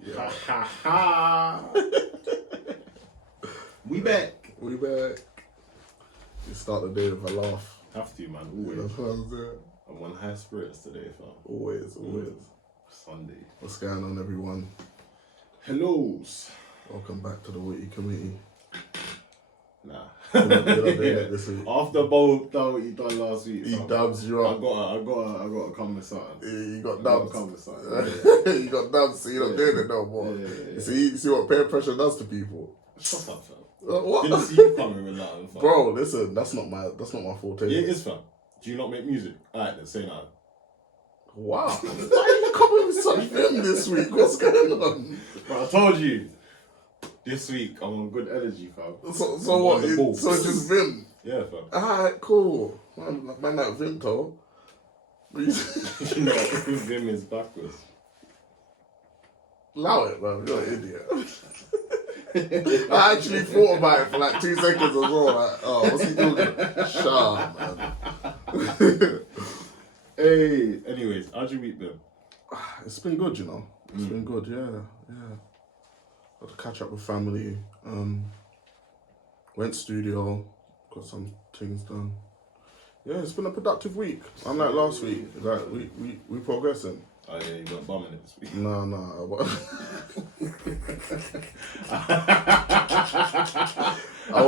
Ha ha ha. We back. We back. You start the day with a laugh. Have to, man. Always. That's what I'm saying. I'm on high spirits today, fam. Always. Sunday. What's going on, everyone? Hellos. Welcome back to the Witty committee. Nah. You're not doing it this week. After both what you done last week, He fam, dubs you up. I gotta come with something. You got I gotta dubs. come with something. You got dubs, so you're not doing it no more. Yeah. You see what peer pressure does to people? Shut up, fam. What? Didn't see you coming with nothing, fam. Bro, listen, that's not my forte. Yeah, it is, fam. Do you not make music? Alright, then say now. Wow. Why are you coming with such vim this week? What's going on? Bro, I told you. This week, I'm on good energy, fam. So what? So it's just vim? Yeah, fam. Alright, cool. Man, that vim though. You know, Vim is backwards. Allow it, man. You're an idiot. I actually thought about it for like 2 seconds as well. Like, oh, what's he doing? Shut up, man. Hey, anyways, how'd your week been? It's been good, you know. It's been good, yeah. Got to catch up with family. Went studio, got some things done. Yeah, it's been a productive week. Unlike last week, like we progressing. Oh yeah, you got bumming it this week. No. I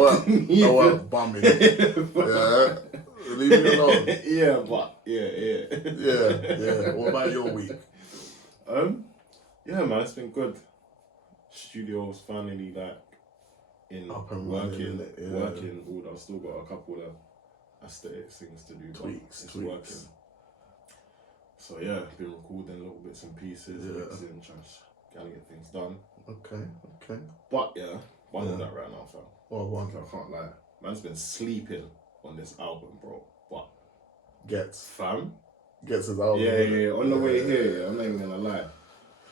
weren't bumming. Yeah. Leave me alone. Yeah. Yeah. What about your week? Yeah, man, it's been good. Studio's finally like in Up and running, working order. I've still got a couple of aesthetic things to do. Tweaks. Working. So yeah, been recording little bits and pieces, mixing, trying to get things done. Okay. But yeah, one of that right now, fam. Oh, one. I can't lie. Man's been sleeping on this album, bro. But Gets his album. Yeah. On the way here, I'm not even gonna lie.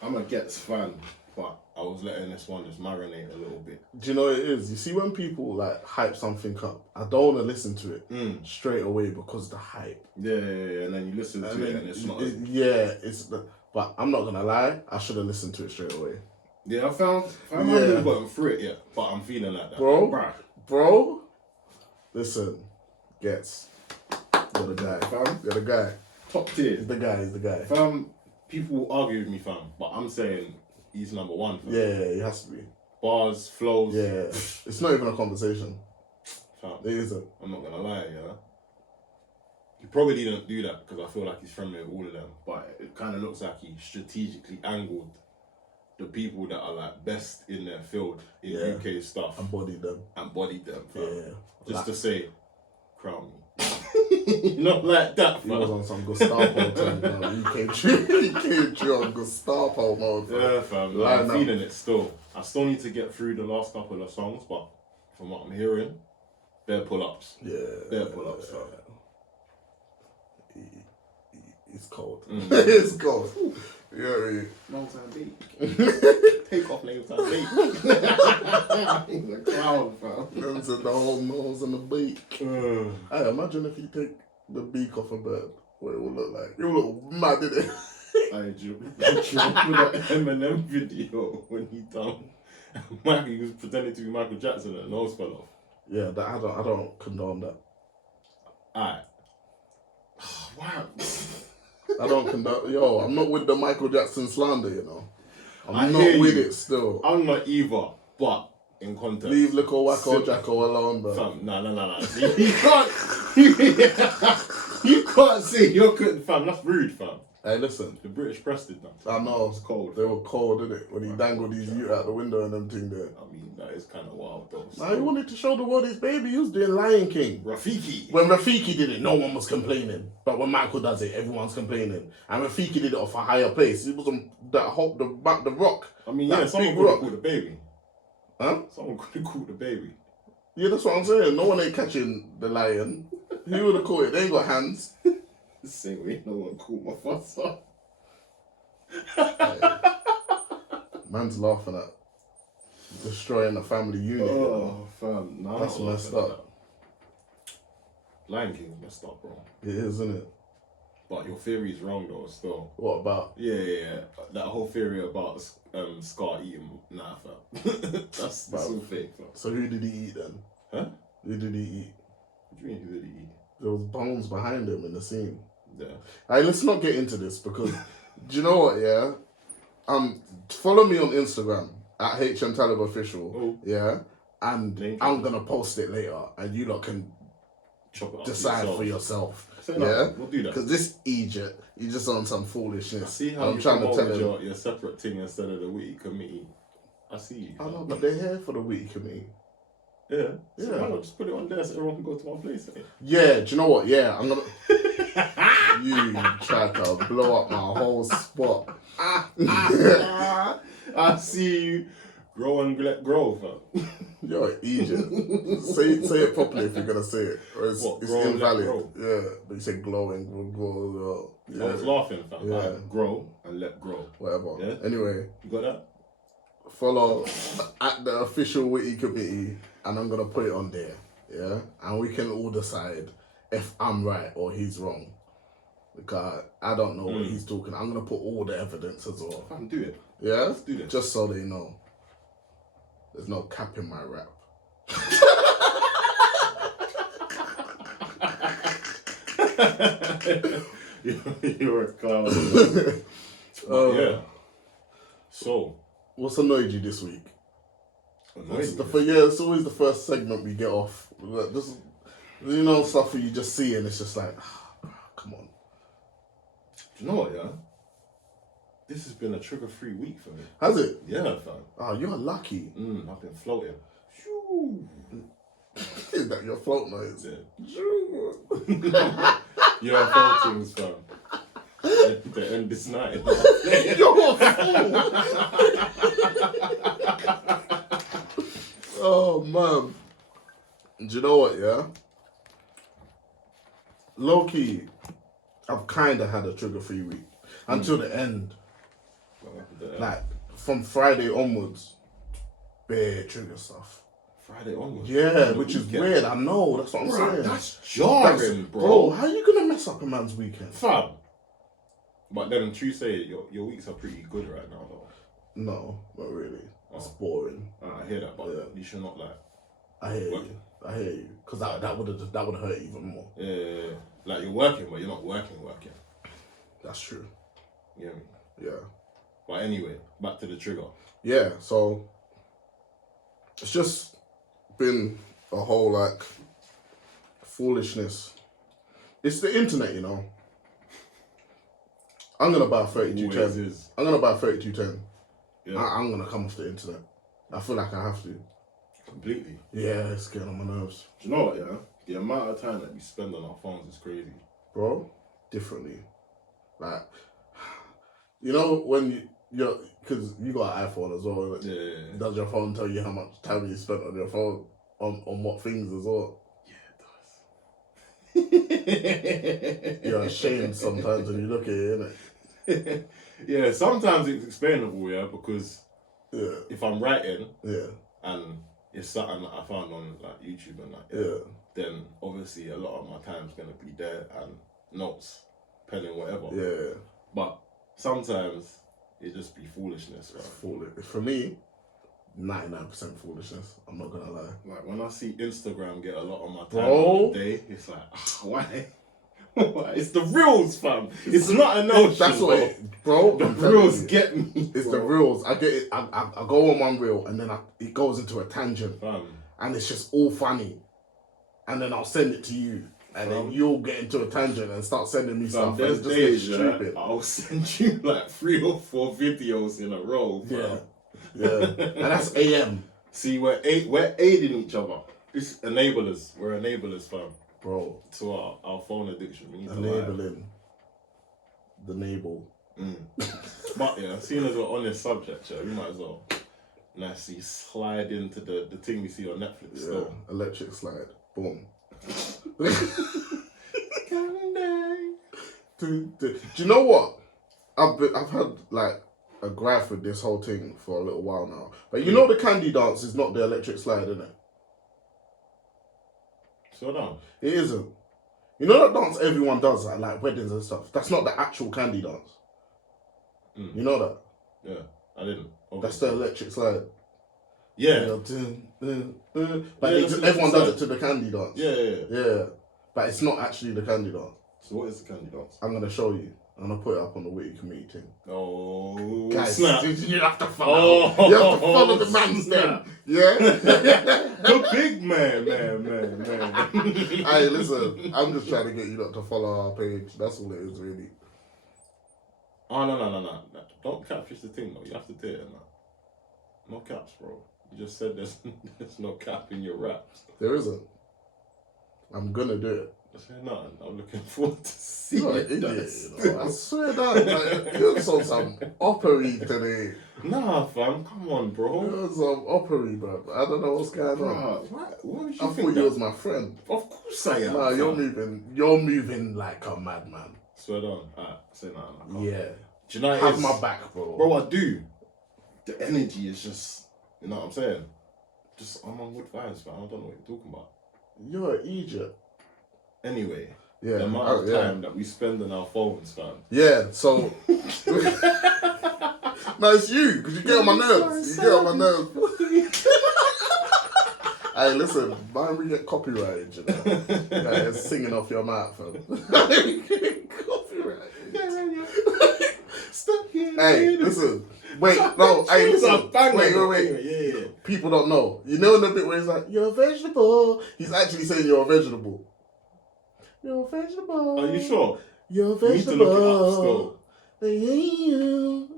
I'm a Gets fan, but I was letting this one just marinate a little bit. Do you know what it is? You see when people like hype something up, I don't want to listen to it straight away because of the hype. Yeah. And then you listen to it and it's not. But I'm not gonna lie, I should have listened to it straight away. Yeah, I haven't gotten through it yet, but I'm feeling like that. Bro, listen, Gets. You're the guy. Fam? You're the guy. Top tier. He's the guy. Fam, people will argue with me, fam, but I'm saying he's number one, fam. Yeah, he has to be. Bars, flows. Yeah, it's not even a conversation. Fam, It isn't. I'm not gonna lie, yeah. He probably didn't do that because I feel like he's friendly with all of them, but it kind of looks like he strategically angled the people that are like best in their field in UK stuff. Embodied them, fam. Yeah. Just to say, crown me. Not like that, fam. He was on some Gestapo thing, bro. He came true on Gestapo mode, fam. Yeah, fam. I'm feeling it still. I still need to get through the last couple of songs, but from what I'm hearing, bare pull-ups. Yeah. Bare pull-ups, fam. It's cold. It's cold. You know what I mean? Long time beat. Take off name time beat. He's a clown, fam. Them said the whole nose and the beak. Hey, imagine if you take the beak off a bird. What it will look like. It will look mad, didn't it? I remember that Eminem video when he done. He was pretending to be Michael Jackson and the nose fell off. Yeah, I don't condone that. Alright. Wow. I don't condone. Yo, I'm not with the Michael Jackson slander, you know. I'm not with it still. I'm not either, but in context. Leave Lico Wacko Jacko alone, bro. Fam, no. You can't say you're good, fam. That's rude, fam. Hey, listen. The British press did that. I know. It's cold. They were cold, didn't it? When he dangled his youth out the window and everything there. I mean, that is kind of wild, though. Now he wanted to show the world his baby. He was doing Lion King. Rafiki. When Rafiki did it, no one was complaining. But when Michael does it, everyone's complaining. And Rafiki did it off a higher place. It was on the rock. I mean, yeah, someone could have called the baby. Huh? Someone could have called the baby. Yeah, that's what I'm saying. No one ain't catching the lion. Who would have caught it? They ain't got hands. The same way no one caught my father. Man's laughing at destroying the family unit. Oh, fam. No, that's messed up. Lion King's messed up, bro. It is, isn't it? But your theory is wrong though. Still. What about? Yeah. That whole theory about Scar eating, nah, fam. That's all fake, fam. So who did he eat then? Huh? Who did he eat? What do you mean who did he eat? There was bones behind him in the scene. Yeah. Hey, let's not get into this because do you know what? Yeah, follow me on Instagram at HMTalibOfficial. Oh. Yeah, and Thank I'm you. gonna post it later, and you lot can Chop it up decide for yourself. Say Yeah, that. We'll do that. because this Egypt, you just on some I foolishness. see how I'm you trying to tell promoted him. your separate thing instead of the Witty committee. I see you. I know, but they're here for the Witty committee. Yeah. Yeah. So why not just put it on there so everyone can go to my place? Yeah, do you know what? Yeah, I'm gonna. You tried to blow up my whole spot. I see you. Grow and let grow, fam. You're Egypt. say it properly if you're gonna say it, or it's What, grow and let invalid. grow? Yeah, but you say glowing, grow. Yeah, I was laughing, fam. Yeah. Like, grow and let grow. whatever. Yeah? Anyway, You got that? follow at the official Witty committee, and I'm gonna put it on there. Yeah, and we can all decide if I'm right or he's wrong. Because I don't know what he's talking. I'm gonna put all the evidence as well. Fam, do it. Yeah, Let's do this. just so they know. There's no cap in my rap. You're a clown. Yeah. So, What's annoyed you this week? annoying. It's always the first segment we get off. Like, this, you know, stuff that you just see and it's just like, come on. Do you know what, yeah? This has been a trigger-free week for me. Has it? Yeah, fam. Oh, you're lucky. I've been floating. Is that your float noise? Yeah. You're floating, fam. The end this night. You're a fool. Oh, man. Do you know what, yeah? Low-key, I've kind of had a trigger-free week. Until the end. Like, from Friday onwards, bare trigger stuff. Friday onwards. Yeah, which is weird. I know, that's what I'm saying. That's jarring, bro. Bro, how you gonna mess up a man's weekend? Fam. But then Tuesday, your weeks are pretty good right now, though. No, not really. It's boring. I hear that, but Yeah. you should not like. I hear you. Because that would hurt even more. Yeah, like you're working, but you're not working. That's true. You know what I mean? Yeah. But anyway, back to the trigger. Yeah, so it's just been a whole like foolishness. It's the internet, you know. I'm gonna buy a 3210. Always is. I'm gonna buy a 3210. Yeah. I'm gonna come off the internet. I feel like I have to. Completely. Yeah, it's getting on my nerves. Do you know what, yeah? The amount of time that we spend on our phones is crazy. Bro, differently. Like, you know when you're, because you got an iPhone as well, like, Yeah. does your phone tell you how much time you spent on your phone, on what things as well? Yeah, it does. You're ashamed sometimes when you look at it, innit? Yeah, sometimes it's explainable, yeah, because Yeah, if I'm writing yeah, and it's something that I found on like YouTube and that, yeah. then obviously a lot of my time's gonna be there and notes, penning, whatever. Yeah, But sometimes it just be foolishness, right? foolish. For me, 99% foolishness. I'm not gonna lie. Like when I see Instagram get a lot of my time Bro. on the day, it's like, why? Why? It's the reels, fam. It's not a notion. That's what it, bro. The I'm telling reels you. get me. It's bro. the reels. I get it. I go on one reel and then it goes into a tangent, Fam. and it's just all funny, and then I'll send it to you, and then you'll get into a tangent and start sending me stuff. There's and it just days, gets yeah, stupid. I'll send you like 3 or 4 videos in a row. Yeah, Fam. yeah, and that's AM, See, we're aiding each other. It's enablers. We're enablers, fam. bro. To our phone addiction. We need to Enabling the navel. But yeah, seeing as we're on this subject, yeah, we might as well nicely slide into the thing we see on Netflix. Yeah, Still. electric slide. Boom. Do you know what? I've had like a gripe with this whole thing for a little while now. But you know the candy dance is not the electric slide, isn't it? Slow down. It isn't. You know that dance everyone does at like weddings and stuff? That's not the actual candy dance. You know that? Yeah, I didn't. Okay. That's the electric slide. Yeah. But everyone does it to the candy dance. Yeah. But it's not actually the candy dance. So what is the candy dance? I'm going to show you. I'm going to put it up on the Witty community thing. Oh, guys, snap. You have to follow. You have to follow the man's then. Yeah? The big man. Hey, listen, I'm just trying to get you lot to follow our page. That's all it is, really. Oh, no. Don't catfish the thing, though. You have to do it, man. No caps, bro. You just said there's no cap in your raps. There isn't. I'm going to do it. Say nothing. I'm looking forward to seeing You're an idiot, you know. I swear that, like, you're on some opery today. Nah, fam, come on, bro. You're on some opery, bro. I don't know what's going on. What would you I think thought you was my friend. Of course I am. Nah, you're moving like a madman. Swear down. Alright, say nothing. Yeah. Do you know what Have my back, bro. Bro, I do. The energy is just, you know what I'm saying? Just, I'm on good vibes, fam. I don't know what you're talking about. You're an idiot. Anyway, yeah, the amount of time that we spend on our phones, fam. Yeah, so... No, it's you, because you get on my nerves. You get on my nerves. Hey, listen, mind we get copyrighted, you know? Yeah, it's singing off your mouth, fam. Copyrighted. Hey, listen. Wait, no, hey, listen. Wait. Yeah. People don't know. You know the bit where he's like, you're a vegetable? He's actually saying you're a vegetable. You're a vegetable. Are you sure? You're a vegetable. You need to look it up still.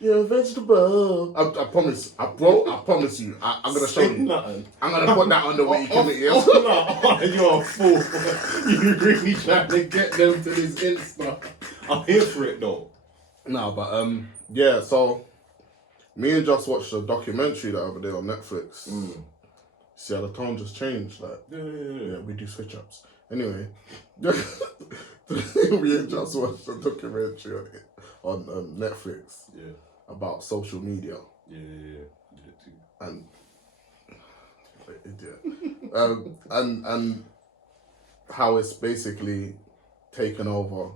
You're a vegetable. I promise. I promise you. I'm going to show you. Nothing. I'm going to put that on the Witty committee. You're a fool. You really trying to get them to this Insta. I'm here for it though. No, but yeah, so me and Joss watched a documentary the other day on Netflix. See how the tone just changed? Like, yeah, we do switch ups. Anyway, me and Joss watched a documentary on Netflix about social media. Yeah. I did it too. And idiot. And how it's basically taken over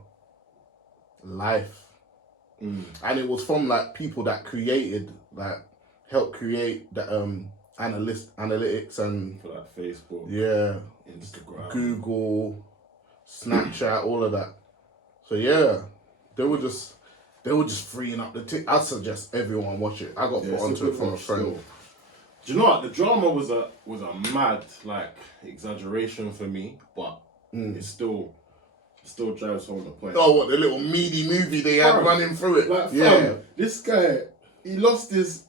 life. And it was from like people that helped create the analytics and for like Facebook, Instagram, Google, Snapchat, all of that. So yeah, they were just freeing up the I suggest everyone watch it. I got put onto it from a friend. Do you know what? The drama was a mad like exaggeration for me, but it still drives home the point. Oh, what, the little meaty movie they had running through it? Like, fam, this guy, he lost his...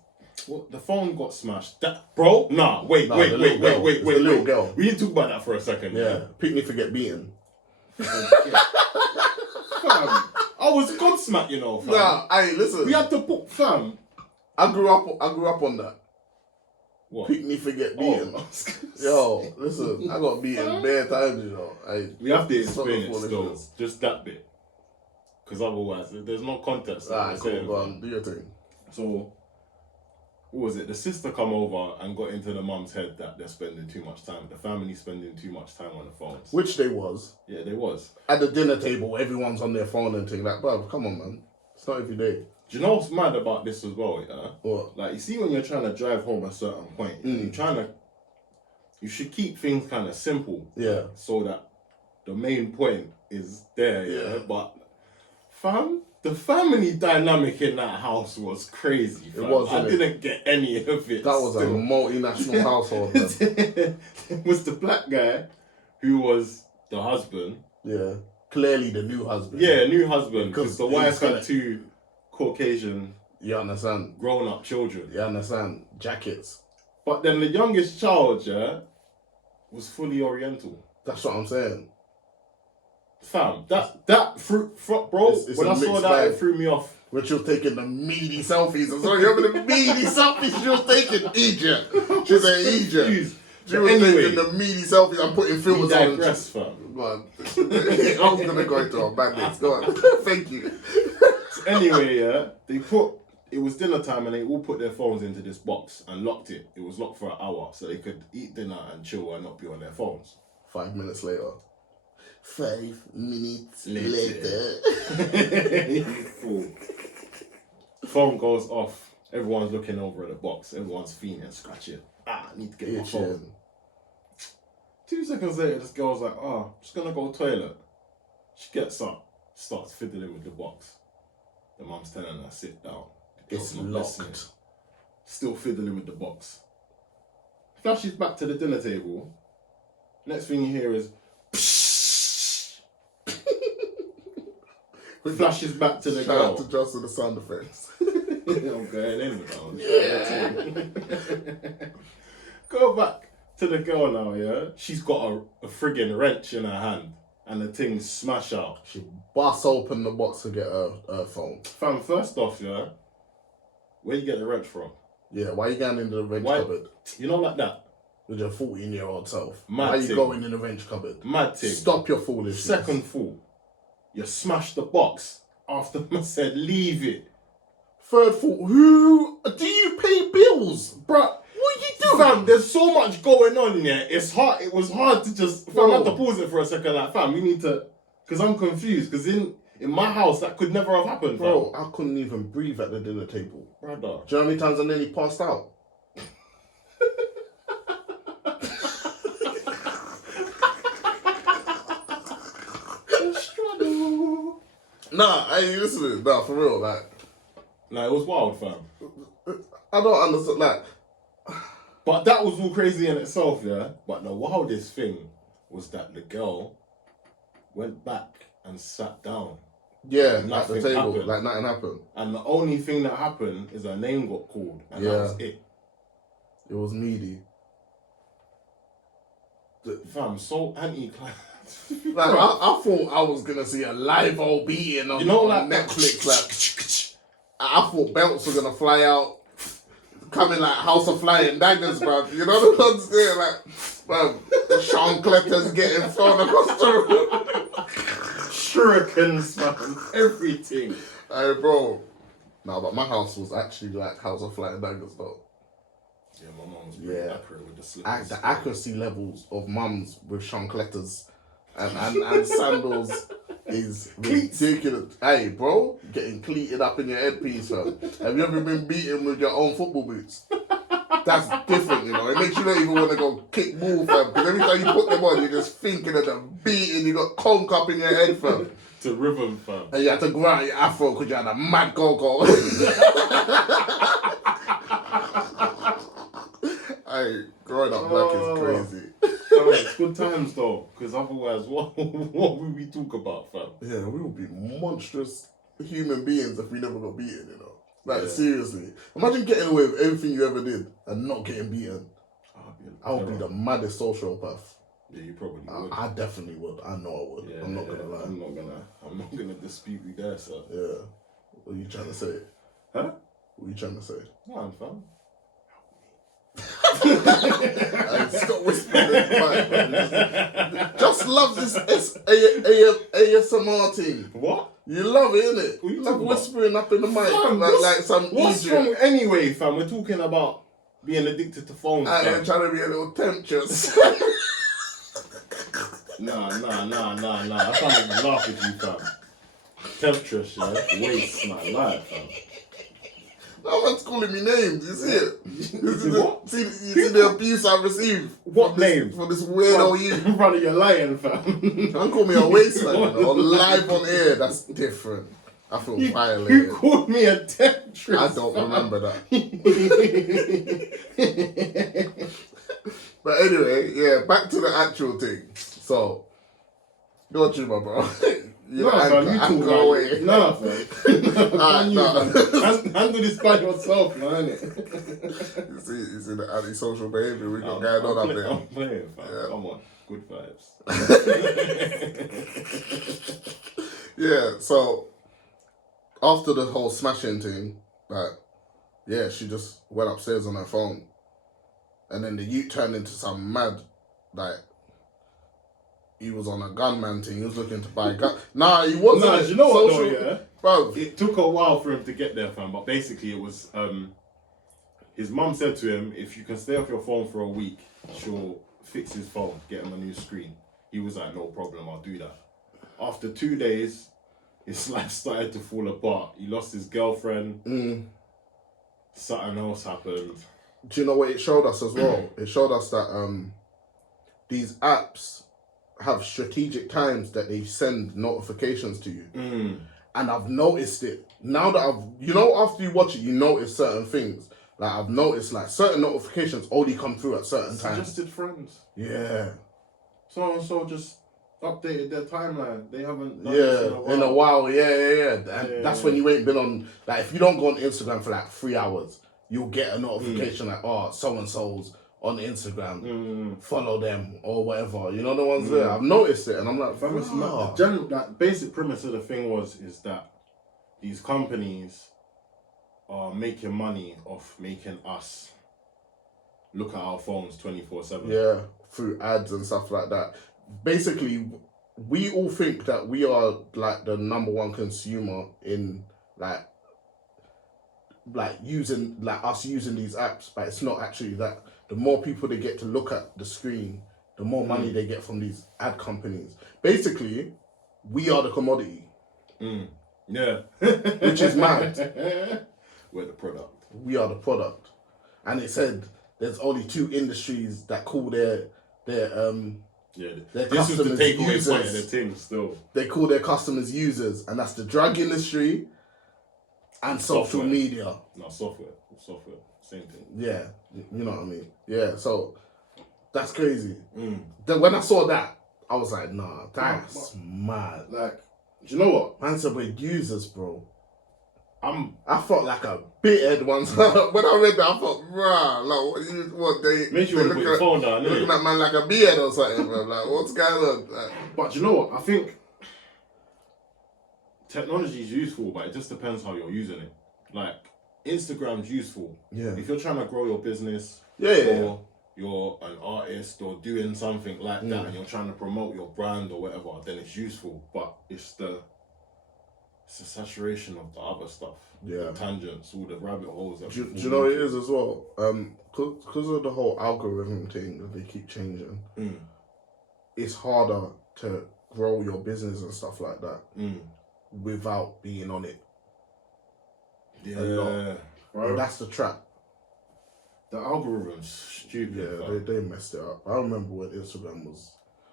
What, the phone got smashed. Bro? Nah, wait. The little girl. We need to talk about that for a second. Yeah. Picnic forget beaten. Fam, I was Godsmack, you know, fam. Nah, hey, listen. We had to put, fam. I grew up on that. What? Picnic forget beaten. Yo, listen, I got beaten bare times, you know. We have to explain it still. Just that bit. Because otherwise, there's no context. Alright, cool, go on, do your thing. So, what was it? The sister come over and got into the mum's head that they're spending too much time. The family spending too much time on the phones. Which they was. Yeah, they was. At the dinner table, everyone's on their phone and thing like, bruv, come on, man. It's not every day. Do you know what's mad about this as well, yeah? What? Like, you see when you're trying to drive home a certain point, you should keep things kind of simple. Yeah. So that the main point is there, yeah? But, fam, the family dynamic in that house was crazy, fam. It was, I didn't get any of it. That was a multinational household, man. It was the black guy who was the husband. Yeah. Clearly the new husband. Yeah, new husband. Because the wife had two Caucasian, you understand, grown-up children. You understand, jackets. But then the youngest child, was fully Oriental. That's what I'm saying. Fam, that fruit, bro. It's when I saw that, it threw me off. When she was taking the meaty selfies, I'm sorry, remember the meaty selfies she was taking? Egypt. She's an Egypt. She was taking the meaty selfies and putting filters on. Digress, fam. Man, I was gonna go into a madness. Go on. Thank you. So anyway, it was dinner time and they all put their phones into this box and locked it. It was locked for an hour so they could eat dinner and chill and not be on their phones. 5 minutes later. 5 minutes Later. later. You fool. Phone goes off. Everyone's looking over at the box. Everyone's feeling scratching. I need to get my phone. 2 seconds later, this girl's like, I'm just gonna go toilet. She gets up, starts fiddling with the box. The mum's telling her, sit down. The girl's It's not locked. listening. Still fiddling with the box. Flashes back to the dinner table. Next thing you hear is flashes back to the Shout girl. out to Justin the sound effects. I'm going in with that one. Go back to the girl now, yeah? She's got a friggin' wrench in her hand and the thing's smash out. She busts open the box to get her phone. Fam, first off, yeah? Where you get the wrench from? Yeah, why you going into the wrench cupboard? You know, like that? With your 14-year-old self. Mad Why you thing. going in the wrench cupboard? Mad thing. Stop your foolishness. Second fool. You smashed the box after I said leave it. Third fool, who do you pay bills? Bruh, what are you doing? Fam, there's so much going on here. It's hard. It was hard to just. Fam, I had to pause it for a second. Like, fam, we need to. Because I'm confused. Because in my house, that could never have happened, fam. Bro, I couldn't even breathe at the dinner table. Brother. Do you know how many times I nearly passed out? Nah, I ain't listening. Nah, for real, like. Nah, it was wild, fam. I don't understand, like. But that was all crazy in itself, yeah? But the wildest thing was that the girl went back and sat down. Yeah, at the Nothing table, happened. like nothing happened. And the only thing that happened is her name got called. And that was it. It was meaty. Fam, so anti-climax. Like, I thought I was gonna see a live old beating on, on Netflix. Like, I thought belts were gonna fly out, coming like House of Flying Daggers, bruv. You know the ones there, like, bruv, Sean Cletter's getting thrown across the room. Shurikens, man, everything. Hey, bro. No, but my house was actually like House of Flying Daggers, though. Yeah, my mum was pretty accurate with the slippers. The accuracy levels of mums with Sean Cletters and sandals is ridiculous. Hey, bro, getting cleated up in your headpiece, fam. Have you ever been beaten with your own football boots? That's different, you know. It makes you not even want to go kick ball, fam. Because every time you put them on, you're just thinking of the beating. You got conk up in your head, fam. To rhythm, fam. And you had to grow out your afro because you had a mad go-go. Hey, growing up black is crazy. It's good times though, because otherwise, what would we talk about, fam? Yeah, we would be monstrous human beings if we never got beaten, you know. Like, seriously. Imagine getting away with everything you ever did and not getting beaten. I would be the maddest sociopath. Yeah, you probably would. I definitely would. I know I would. Yeah, I'm not gonna lie. I'm not gonna dispute you there, sir. Yeah. What are you trying to say? Huh? What are you trying to say? No, I'm fam. Stop whispering in the mic. Just love this ASMR thing. What? You love it, innit? You love whispering up in the mic fam, like some what's Egypt. wrong anyway, fam? We're talking about being addicted to phones, I fam. am trying to be a little temptress. Nah. I can't even laugh with you, fam. Temptress, yeah? Waste my life, fam. No one's calling me names. You see it? You see What? the abuse I received. What name? For this weirdo you. In front of your lion, fam. Don't call me a wasteman, you know. Live on air, that's different. I feel violated. You called me a temptress. I don't remember that. But anyway, yeah, back to the actual thing. So, go on, my bro. You anchor away. No, fam. Handle this by yourself, man. You see the antisocial behavior we got going on up there. I'm playing, fam. Yeah. Come on. Good vibes. Yeah, so after the whole smashing thing, like, yeah, she just went upstairs on her phone. And then the youth turned into some mad, like, he was on a gunman thing. He was looking to buy a gun. Nah, he wasn't. Nah, you know what though, yeah? Bro. It took a while for him to get there, fam. But basically it was, his mum said to him, if you can stay off your phone for a week, she'll fix his phone, get him a new screen. He was like, no problem, I'll do that. After 2 days, his life started to fall apart. He lost his girlfriend. Something else happened. Do you know what it showed us as well? It showed us that these apps have strategic times that they send notifications to you. And I've noticed it. Now that after you watch it, you notice certain things. Like, I've noticed, like, certain notifications only come through at certain times. Suggested friends. Yeah. So and so just updated their timeline. They haven't done this in a while. Yeah. And that's when you ain't been on, like, if you don't go on Instagram for like 3 hours, you'll get a notification like, oh, so-and-so's on Instagram, follow them or whatever. You know the ones there? I've noticed it and I'm like, the general, that basic premise of the thing is that these companies are making money off making us look at our phones 24/7. Yeah, through ads and stuff like that. Basically, we all think that we are like the number one consumer in like using these apps, but it's not actually that. The more people they get to look at the screen, the more money they get from these ad companies. Basically, we are the commodity. Yeah. Which is mad. We're the product. We are the product. And it said there's only 2 industries that call their this customers is the takeaway users. point of the thing still. They call their customers users, and that's the drug industry and social media. No, software, same thing. Yeah, you know what I mean. Yeah, so that's crazy. Then when I saw that, I was like, nah, that's mad. Like, do you know what? Man said we're users, bro. I felt like a bithead once. When I read that, I thought, bruh, like, they makes you want to put your phone down, looking at man like a beard or something, bro. Like, what's going on? Like, but you know what? I think technology is useful, but it just depends how you're using it. Like, Instagram's useful. Yeah. If you're trying to grow your business, or you're an artist or doing something like that, and you're trying to promote your brand or whatever, then it's useful. But it's the saturation of the other stuff. The tangents, all the rabbit holes. Do you know what it is as well? Because of the whole algorithm thing that they keep changing, it's harder to grow your business and stuff like that without being on it. Yeah, bro. And that's the trap. The algorithm's stupid. Yeah, they messed it up. I remember when Instagram was.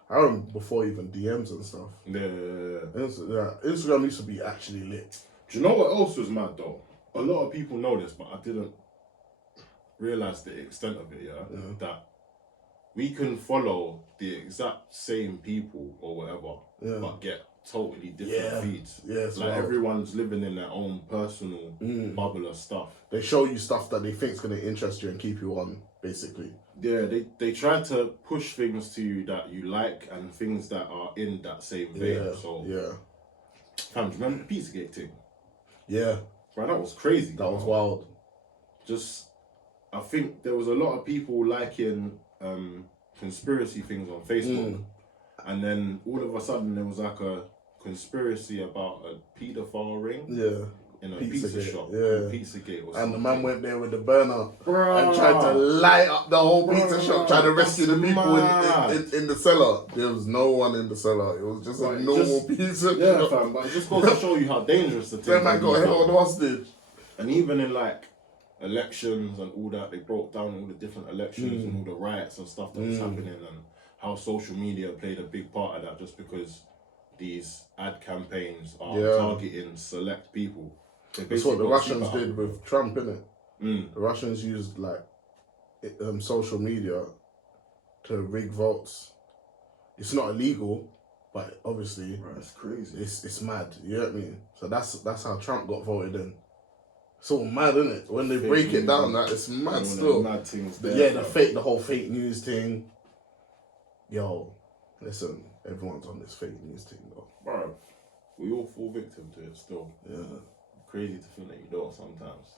I remember before even DMs and stuff. Instagram used to be actually lit. Do you know what else was mad though? A lot of people know this, but I didn't realise the extent of it, that we can follow the exact same people or whatever, but get totally different feeds. Yeah, like everyone's living in their own personal bubble of stuff. They show you stuff that they think is going to interest you and keep you on, basically. Yeah, they try to push things to you that you like and things that are in that same vein. Fam, do you remember the Pizzagate thing? Yeah. Right, that was crazy. That was wild. I think there was a lot of people liking conspiracy things on Facebook. And then all of a sudden there was like a conspiracy about a paedophile ring. Yeah. In a pizza shop. Yeah. Pizzagate or something. And the man went there with the burner and tried to light up the whole pizza shop, trying to rescue the people in the cellar. There was no one in the cellar. It was just a normal pizza shop. Fam, but it just goes to show you how dangerous the thing is. That man got held hostage. And even in like elections and all that, they broke down all the different elections and all the riots and stuff that was happening, and how social media played a big part of that, just because these ad campaigns are targeting select people. That's what the Russians did with Trump, innit? The Russians used like social media to rig votes. It's not illegal, but obviously that's crazy. It's mad. You know what I mean? So that's how Trump got voted in. It's all mad, isn't it? When they break it down, that it's mad still. Mad things there, the whole fake news thing. Yo, listen, everyone's on this fake news thing though. Bro, we all fall victim to it still. Yeah. Crazy to think that you don't sometimes.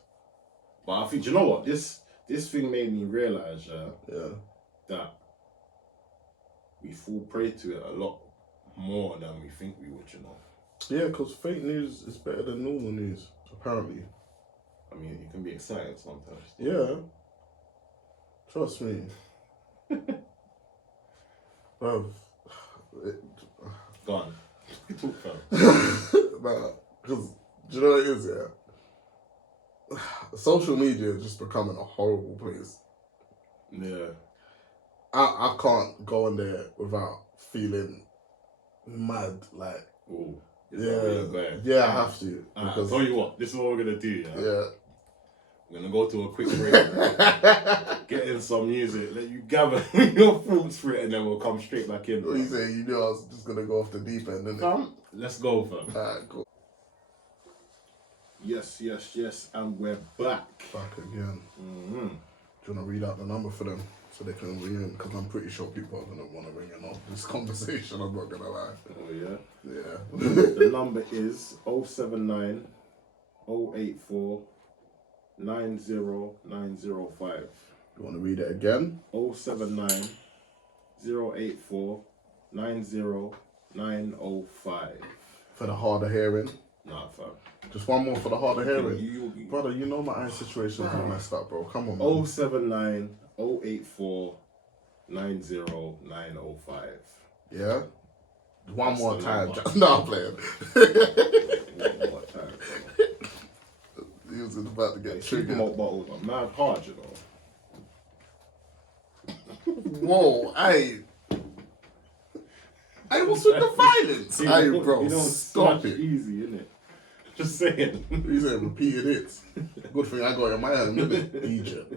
But I think, you know what? This thing made me realise, that we fall prey to it a lot more than we think we would, you know. Yeah, because fake news is better than normal news, apparently. I mean, it can be exciting sometimes. Yeah. Trust me. Bruv, Go on. Talk, fam. Nah, because do you know what it is, yeah? Social media is just becoming a horrible place. Yeah. I can't go on there without feeling mad, like. Ooh. Yeah, I have to. I'll tell you what, this is what we're gonna do, yeah? Yeah. We're gonna go to a quick break, get in some music, let you gather your thoughts for it, and then we'll come straight back in. What you say? You knew I was just gonna go off the deep end, innit? Let's go, fam. Alright, cool. Yes, and we're back. Back again. Mm-hmm. Do you wanna read out the number for them so they can ring in? Because I'm pretty sure people are gonna wanna ring in on this conversation. I'm not gonna lie. Oh yeah. Yeah. The number is 079 084 90905. You wanna read it again? 079 084 90905. For the harder hearing. Nah, fam. Just one more for the harder hearing. You, Brother, you know my eye situation's been messed up, bro. Come on, man. 079 084 90905. Yeah? One more time. number. No, I'm playing. One more time, bro. He was about to get triggered. Supermarket bottles are mad hard, you know. Whoa, hey, what's with the violence? Hey, bro, You know, stop it. Easy, innit? Just saying. He said repeated hits. Good thing I got it in my hand, innit? Egypt.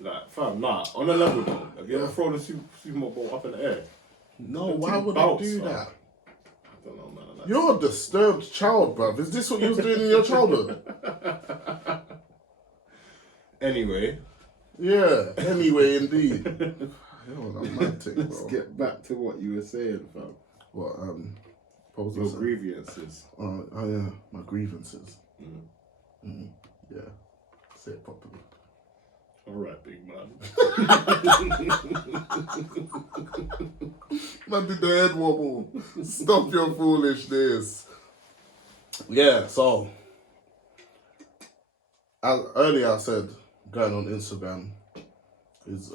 Like, fam, nah, on a level though. Have you ever thrown a supermarket bottle up in the air? No, why would I do that? I don't know, man. You're a disturbed child, bruv. Is this what you was doing in your childhood? Anyway. Yeah, anyway, indeed. Yo, that's mad thing, bro. Let's get back to what you were saying, fam. What, what was I Your saying? grievances. Oh, yeah, my grievances. Mm. Yeah, say it properly. Alright, big man. Man did the head wobble. Stop your foolishness. Yeah, so as earlier I said, going on Instagram is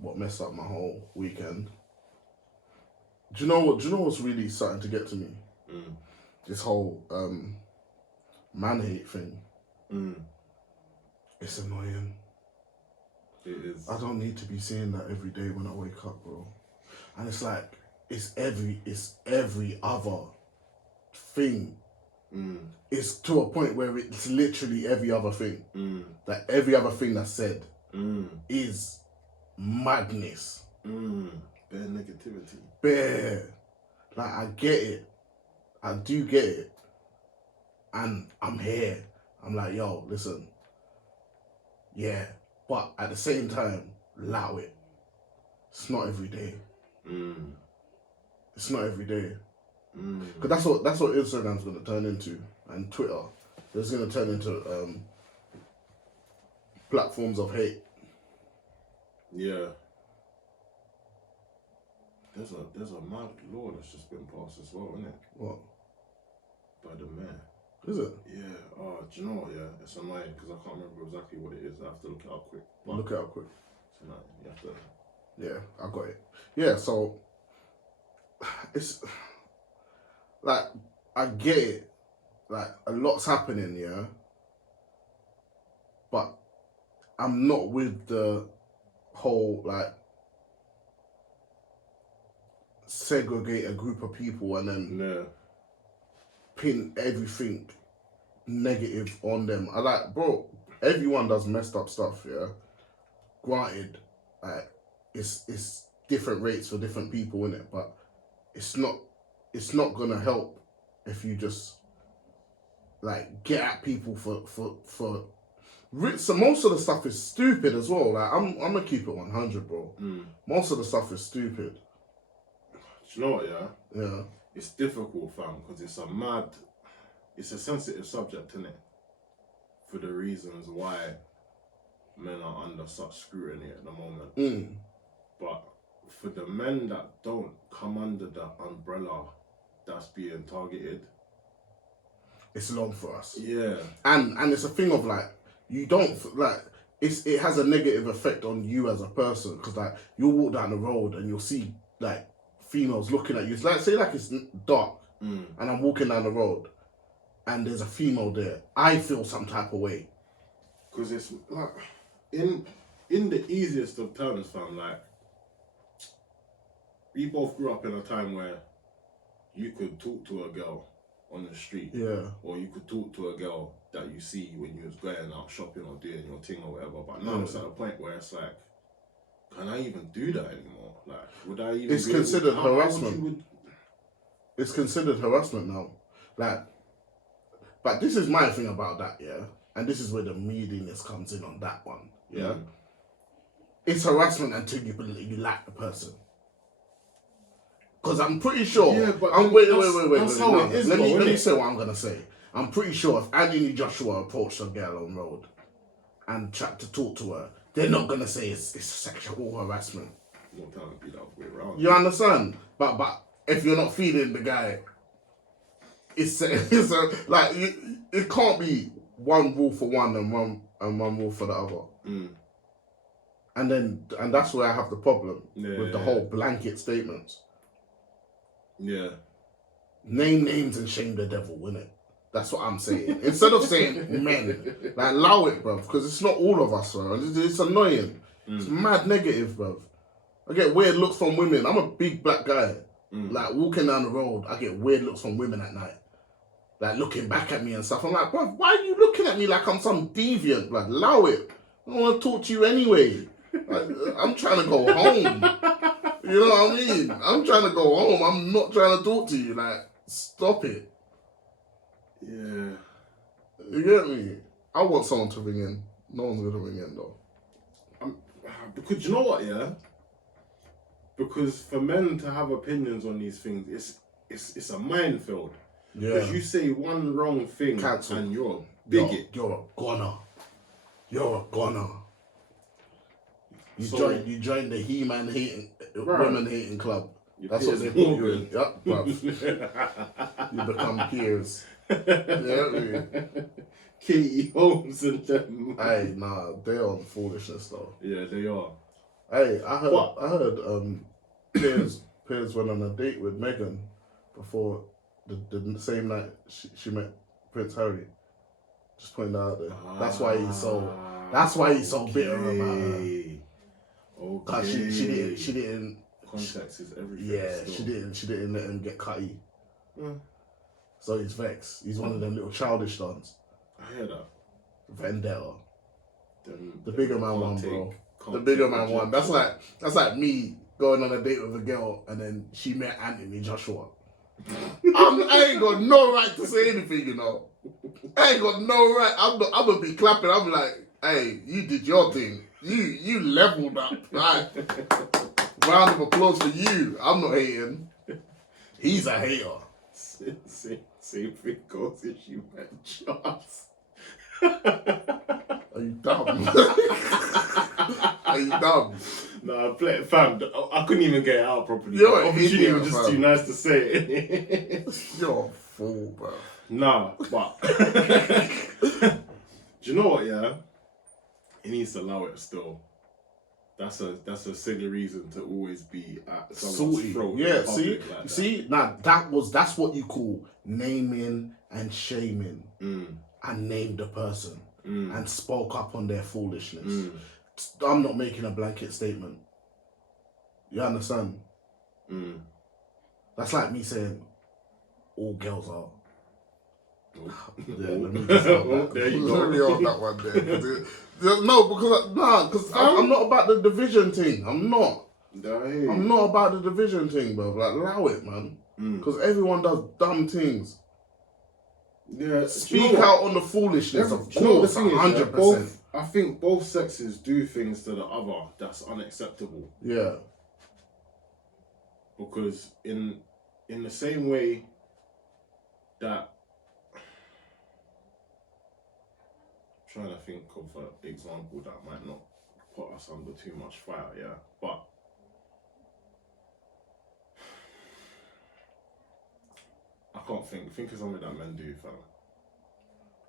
what messed up my whole weekend. Do you know what's really starting to get to me? This whole man hate thing. It's annoying. It is. I don't need to be seeing that every day when I wake up, bro. And it's like it's every other thing. It's to a point where it's literally every other thing. Like every other thing that's said is madness. Bare negativity. Bare. Like I get it. I do get it. And I'm here. I'm like, yo, listen. Yeah. But at the same time, allow it. It's not every day. It's not every day. Because that's what Instagram's going to turn into, and Twitter. It's going to turn into platforms of hate. Yeah. There's a mad law that's just been passed as well, isn't it? What? By the mayor. Is it? Yeah. Oh, do you know what? Yeah, it's annoying because I can't remember exactly what it is. I have to look it up quick. But Look it up quick. it's annoying. You have to. Yeah, I got it. Yeah, so it's like I get it. Like a lot's happening, yeah. But I'm not with the whole like segregate a group of people and then pin everything negative on them. I like, bro, everyone does messed up stuff, yeah. Granted, like it's different rates for different people, innit? But it's not gonna help if you just like get at people for so most of the stuff is stupid as well. Like I'm gonna keep it 100, bro. Most of the stuff is stupid. Do you know what? Yeah. Yeah. It's difficult, fam, because it's a sensitive subject, innit? For the reasons why men are under such scrutiny at the moment. But for the men that don't come under the umbrella that's being targeted, it's long for us. Yeah. And it's a thing of like, you don't, like, it has a negative effect on you as a person, because like you'll walk down the road and you'll see like females looking at you. It's like, say like it's dark and I'm walking down the road and there's a female there. I feel some type of way. Because it's like in the easiest of terms, fam. Like we both grew up in a time where you could talk to a girl on the street, or you could talk to a girl that you see when you was going out shopping or doing your thing or whatever. But now it's at a point where it's like, can I even do that anymore? Like, would I even? It's considered harassment. It's considered harassment now. Like, but this is my thing about that, yeah. And this is where the meatiness comes in on that one, yeah. It's harassment until you believe you like the person. Because I'm pretty sure. Yeah, but wait. Let me say what I'm gonna say. I'm pretty sure if Anthony Joshua approached a girl on road and tried to talk to her, they're not gonna say it's sexual harassment. Not telling you that way around. You understand? But if you're not feeding the guy, it's like it can't be one rule for one and one rule for the other. And that's where I have the problem with the whole blanket statements. Yeah. Name names and shame the devil, innit? That's what I'm saying. Instead of saying men, like allow it, bruv, because it's not all of us, bro. It's annoying. It's mad negative, bruv. I get weird looks from women. I'm a big black guy. Like walking down the road, I get weird looks from women at night. Like looking back at me and stuff. I'm like, bruv, why are you looking at me like I'm some deviant? Like, allow it. I don't want to talk to you anyway. Like, I'm trying to go home. You know what I mean? I'm trying to go home. I'm not trying to talk to you. Like, stop it. Yeah. You get me? I want someone to ring in. No one's going to ring in, though. Because you know what, yeah? Because for men to have opinions on these things, it's a minefield. Yeah. Because you say one wrong thing and you're a bigot. You're a goner. You're a goner. You join the he-man hating, women hating club. That's what they put you in. Yep, bruv. You become peers. You know what I mean? Katie Holmes and them. Hey, nah, they're on foolishness though. Yeah, they are. Hey, I heard Piers went on a date with Meghan before the same night she met Prince Harry. Just pointing that out there. That's why he's so bitter about her. Okay. She didn't. Context is everything. Yeah, still. She didn't let him get cutty. So he's vexed. He's one of them little childish dons. I hear that. Vendetta. The bigger man won, bro. The bigger man won. That's like me going on a date with a girl and then she met Anthony Joshua. I ain't got no right to say anything, you know. I ain't got no right. I'm gonna be clapping. I'm like, hey, you did your thing. You leveled up. Right? Round of applause for you. I'm not hating. He's a hater. Same thing goes if you met Charles. Are you dumb? Are you dumb? Nah, fam. I couldn't even get it out properly. You're an obviously idiot, it was just fam. too nice to say it. You're a fool, bro. Nah, but do you know what? Yeah, he needs to allow it still. That's a silly reason to always be at someone's throat. Yeah, see, now that's what you call naming and shaming, and named a person and spoke up on their foolishness. I'm not making a blanket statement. You understand? That's like me saying all girls are. Yeah, let me just hold that. There you go. Let me hold that one there. Because I'm not about the division thing. I'm not. I'm not about the division thing, bro. Like, allow it, man. Because everyone does dumb things. Yeah. Speak out on the foolishness, of course, 100%. I think both sexes do things to the other that's unacceptable. Yeah. Because in the same way that I'm trying to think of an example that might not put us under too much fire, yeah. But I can't think. Think of something that men do,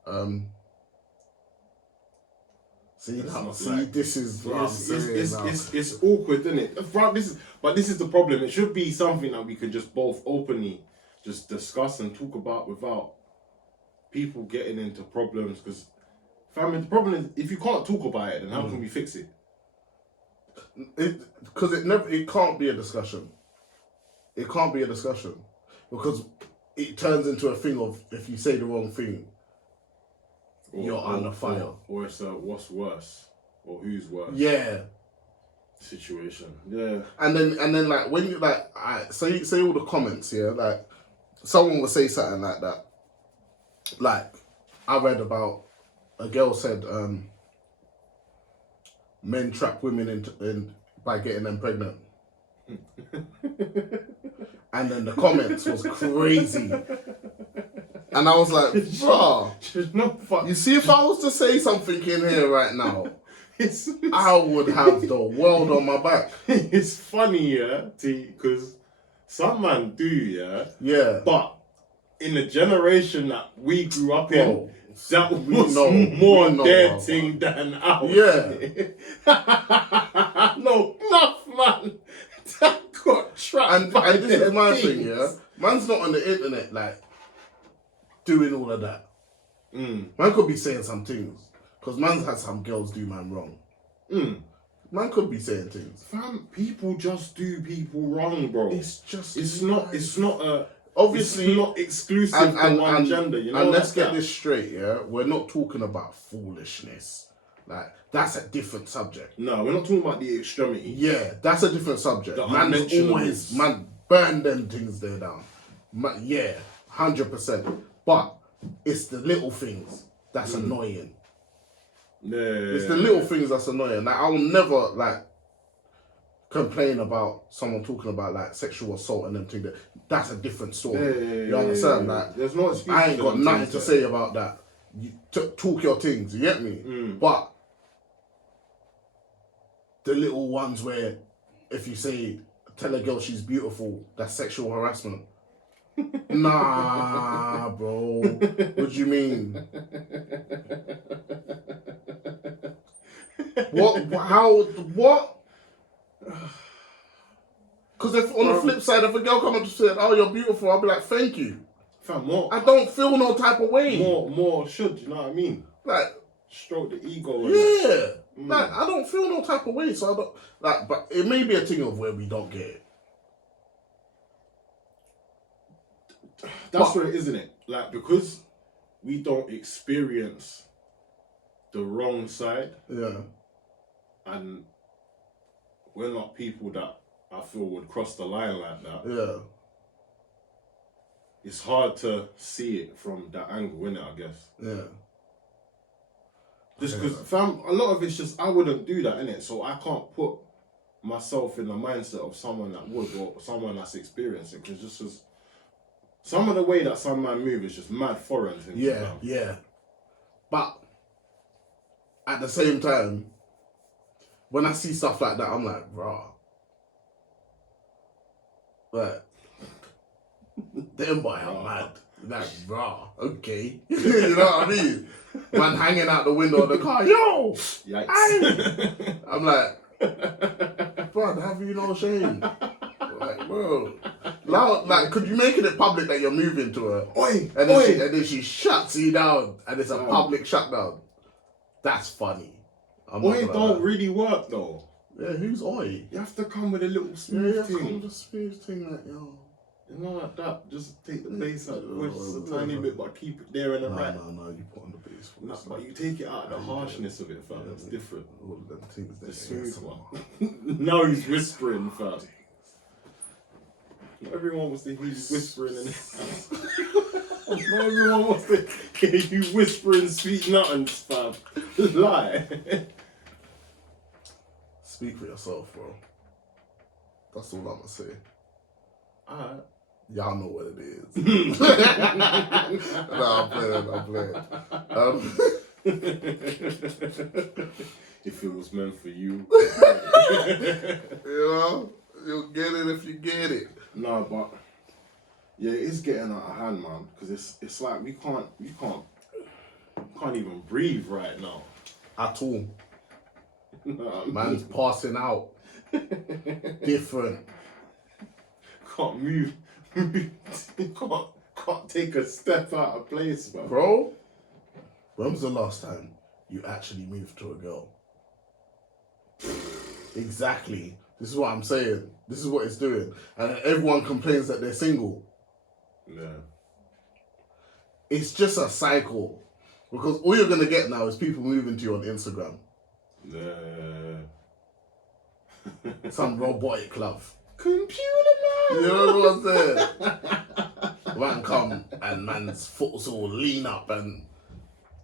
fam. See, It's now, not see, like- this is what I'm saying now. It's awkward, isn't it? This is the problem. It should be something that we could just both openly just discuss and talk about without people getting into problems. Because, family, the problem is if you can't talk about it, then how can we fix it? Because it can't be a discussion. It can't be a discussion because it turns into a thing of if you say the wrong thing, you're under fire. Or it's a what's worse or who's worse. Yeah. Situation. Yeah. And then like when you like say all the comments, yeah, like someone will say something like that. Like I read about a girl said men trap women in by getting them pregnant. And then the comments was crazy. And I was like, bruh, you see, if I was to say something in here right now, I would have the world on my back. It's funny, yeah, because some man do, yeah. Yeah. But in the generation that we grew up in, that was more their thing than ours. Yeah. No, enough, man. That got trapped. And this is my thing, yeah. Man's not on the internet, like, doing all of that. Man could be saying some things. Because man's had some girls do man wrong. Man could be saying things. Fam, people just do people wrong, bro. It's not obviously it's not exclusive to one gender, you know. And let's get this straight, yeah. We're not talking about foolishness. Like, that's a different subject. No, we're not talking about the extremity. Yeah, that's a different subject. Man burn them things there down. Yeah, 100%. But it's the little things that's annoying. Yeah. It's the little things that's annoying. Like, I'll never like complain about someone talking about like sexual assault and them things. That's a different story. You understand? Like, there's no excuse. I ain't got nothing to say about that. You talk your things. You get me? But the little ones where if you say tell a girl she's beautiful, that's sexual harassment. Nah, bro. What do you mean? What? How? What? Because if on the flip side, if a girl come up and said, "Oh, you're beautiful," I'll be like, "Thank you." Fam, more. I don't feel no type of way. More should. You know what I mean? Like, stroke the ego. Yeah. Like, I don't feel no type of way, so I don't like. But it may be a thing of where we don't get it. That's where it is, isn't it? Like, because we don't experience the wrong side. Yeah. And we're not people that I feel would cross the line like that. Yeah. It's hard to see it from that angle, innit, I guess. Yeah. Just because, fam, a lot of it's just, I wouldn't do that, innit? So I can't put myself in the mindset of someone that would or someone that's experienced it. Because just some of the way that some man move is just mad foreign to me. Yeah, yeah. But at the same time, when I see stuff like that, I'm like, rah. Like, them boy are mad. Like, rah, okay. You know what I mean? Man hanging out the window of the car, yo! Yikes. I'm like, bro, have you no shame? Like, bro. Loud, like, could you make it public that you're moving to her? Oi, and then she shuts you down, and it's a public shutdown. That's funny. Oi don't really work though. Yeah, who's oi? You have to come with a little smooth thing. Come with a smooth thing, like, yo. You know, like that. Just take the bass out the voice just a tiny bit, but keep it there in the right. No, you put on the bass. No, but you take it out of the harshness of it, fam. It's different. All of them things. The smooth one. Now he's whispering, fam. Not everyone wants to hear you whispering in it. Not everyone wants to hear you whispering sweet nothings, fam. Lie. Speak for yourself, bro. That's all I'm gonna say. Alright. Y'all know what it is. No, I'm playing. If it was meant for you. You know? You'll get it if you get it. No, but yeah, it's getting out of hand, man. Because it's like we can't even breathe right now. At all. Man's passing out. Different. Can't move. Can't take a step out of place, man. Bro, when was the last time you actually moved to a girl? Exactly. This is what I'm saying. This is what it's doing. And everyone complains that they're single. Yeah. It's just a cycle. Because all you're going to get now is people moving to you on Instagram. Yeah. Some robotic love. Computer man! You know what I'm saying? Man come and man's foot's all lean up and,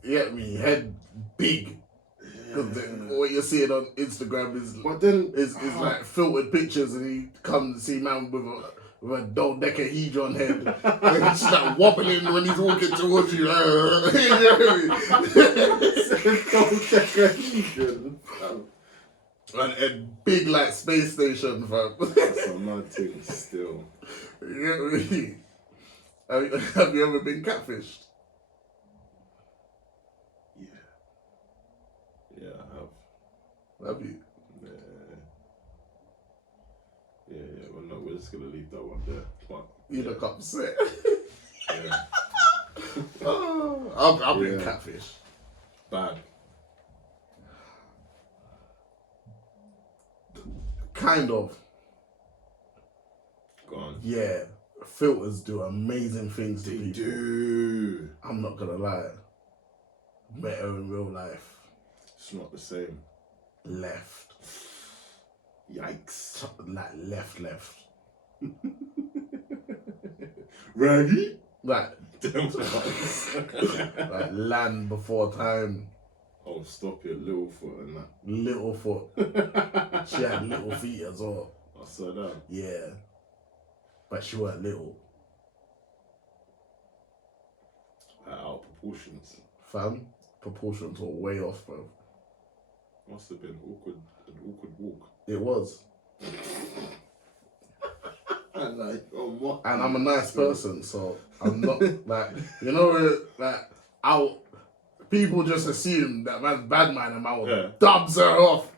you get me, head big. Because what you're seeing on Instagram is like filtered pictures, and he comes to see man with a dodecahedron head, and he's just like wobbling when he's walking towards you. Dodecahedron. And big like space station, fam. That's a mad thing still. You get me? Have you ever been catfished? Yeah, I have. Have you? Yeah. Well, no, we're just gonna leave that one there. But You look upset. yeah. I've been catfished. Bad. Kind of. Go on. Yeah. Filters do amazing things to people. They do. I'm not gonna lie. Met her in real life. It's not the same. Left. Yikes. Like left. Raggy? Like, Damn ones. like land before time. Oh, stop it, little foot and that. Little foot. She had little feet as well. I saw that. Yeah. But she weren't little. Out of proportions. Fam, proportions were way off, bro. Must have been an awkward walk. It was. And like, oh what? And I'm a nice person, so I'm not like, you know, like people just assume that man's bad man and man dubs her off.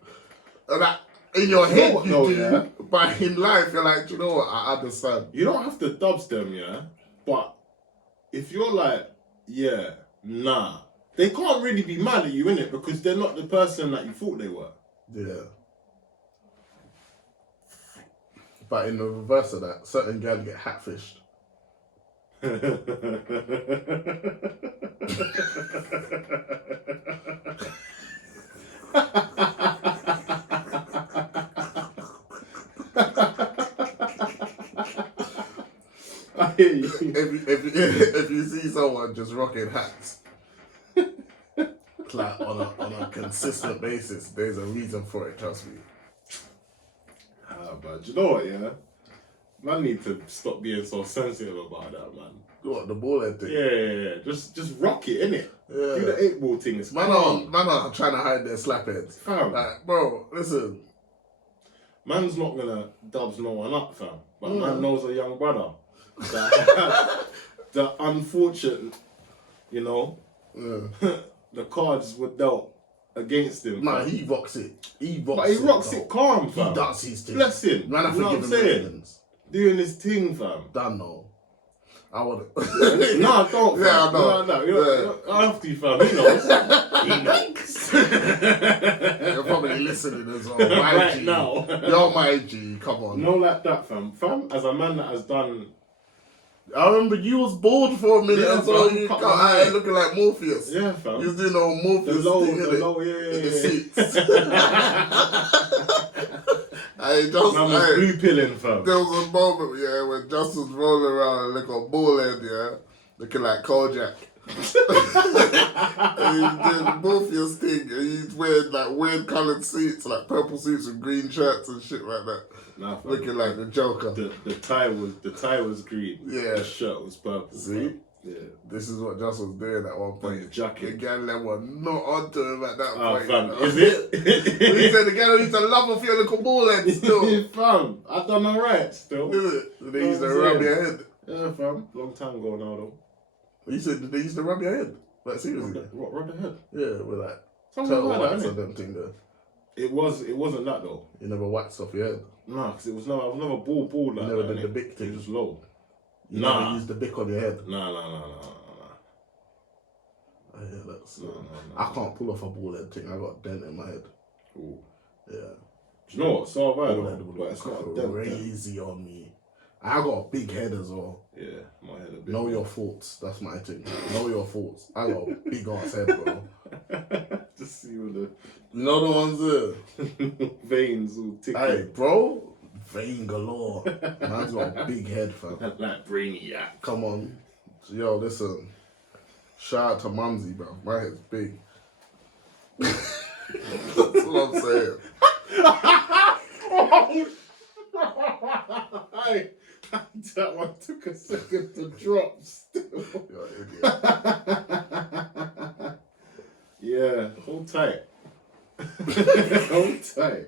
And that in your head you do, yeah? But in life you're like, you know what, I understand. You don't have to dubs them, yeah? But if you're like, yeah, nah, they can't really be mad at you, innit? Because they're not the person that you thought they were. Yeah. But in the reverse of that, certain girls get hatfished. I hear you. If you see someone just rocking hats, like on a consistent basis, there's a reason for it. Trust me. But you know what, yeah? Man need to stop being so sensitive about that, man. What, the ball head thing? Yeah. Just rock it, innit? Yeah. Do the 8-ball thing. It's man are trying to hide their slap heads. Fam. Like, bro, listen. Man's not gonna dubs no one up, fam. But man knows a young brother. The unfortunate, you know, the cards were dealt against him. Nah, he rocks it. He rocks it calm, fam. He does his thing. Bless him. Man, I you know what I'm saying? Doing his thing, fam. Done no. I wouldn't. No, I don't. Fam. Yeah, I know. No. You don't have to, fam. He knows. He knows. You're probably listening as well. My right G. now. You're my G. Come on. No, like that, fam. Fam, as a man that has done. I remember you was bored for a minute and so you got out looking like Morpheus. Yeah, fam. You was doing all Morpheus thing, the low, yeah. The seats. I just blue pilling, fam. There was a moment, yeah, when Just was rolling around and like a ball head, yeah, looking like Kojak. And he's doing the Morpheus thing, and he's wearing like weird coloured suits, like purple suits with green shirts and shit like that. Nah, fam. Looking like the Joker. The tie was green. Yeah. The shirt was purple. See? Fam. Yeah. This is what Just was doing at one point. The jacket. The girl were not onto him at that Oh, point. fam. You know? Is it? He said the girl used to love her for your little ball head still. Fam, I done alright still. Is it? They used to rub your head. Yeah, fam. Long time ago now, though. You said they used to rub your head? Like, seriously? Rub the head? Yeah, with like Something turtle like that, wax innit? and them thing there. It wasn't that though. You never waxed off your head. Nah, because I was never bald like You never that. did the innit? big It thing. was just low. You Nah. never used the bick on your head. Nah. I hear that. So No. I can't pull off a bald head thing. I got a dent in my head. Ooh. Yeah. Do you know what? So have I, Bald though, head would but it's not a look dent. crazy on me. I got a big head as well. Yeah, my head a bit. Know your faults. That's my thing. Know your faults. I got a big ass head, bro. Just see all the You know the ones there? veins all ticking. Hey, bro. Vein galore. Man's got a big head, fam. Like brainiac. Come on. Yo, listen. Shout out to Mumsy, bro. My head's big. That's what I'm saying. Hey, that one took a second to drop still. You're an idiot. Yeah, hold tight. Hold tight.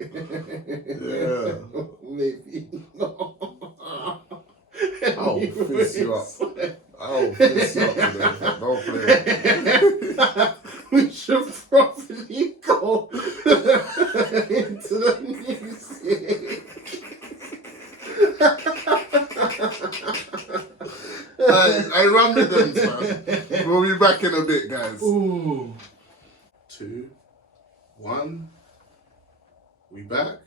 Yeah. Maybe. I'll fist you up. I'll fist you up today. Don't play. We should probably go into the music. I run with them, man. We'll be back in a bit, guys. Ooh. 2, 1. We back.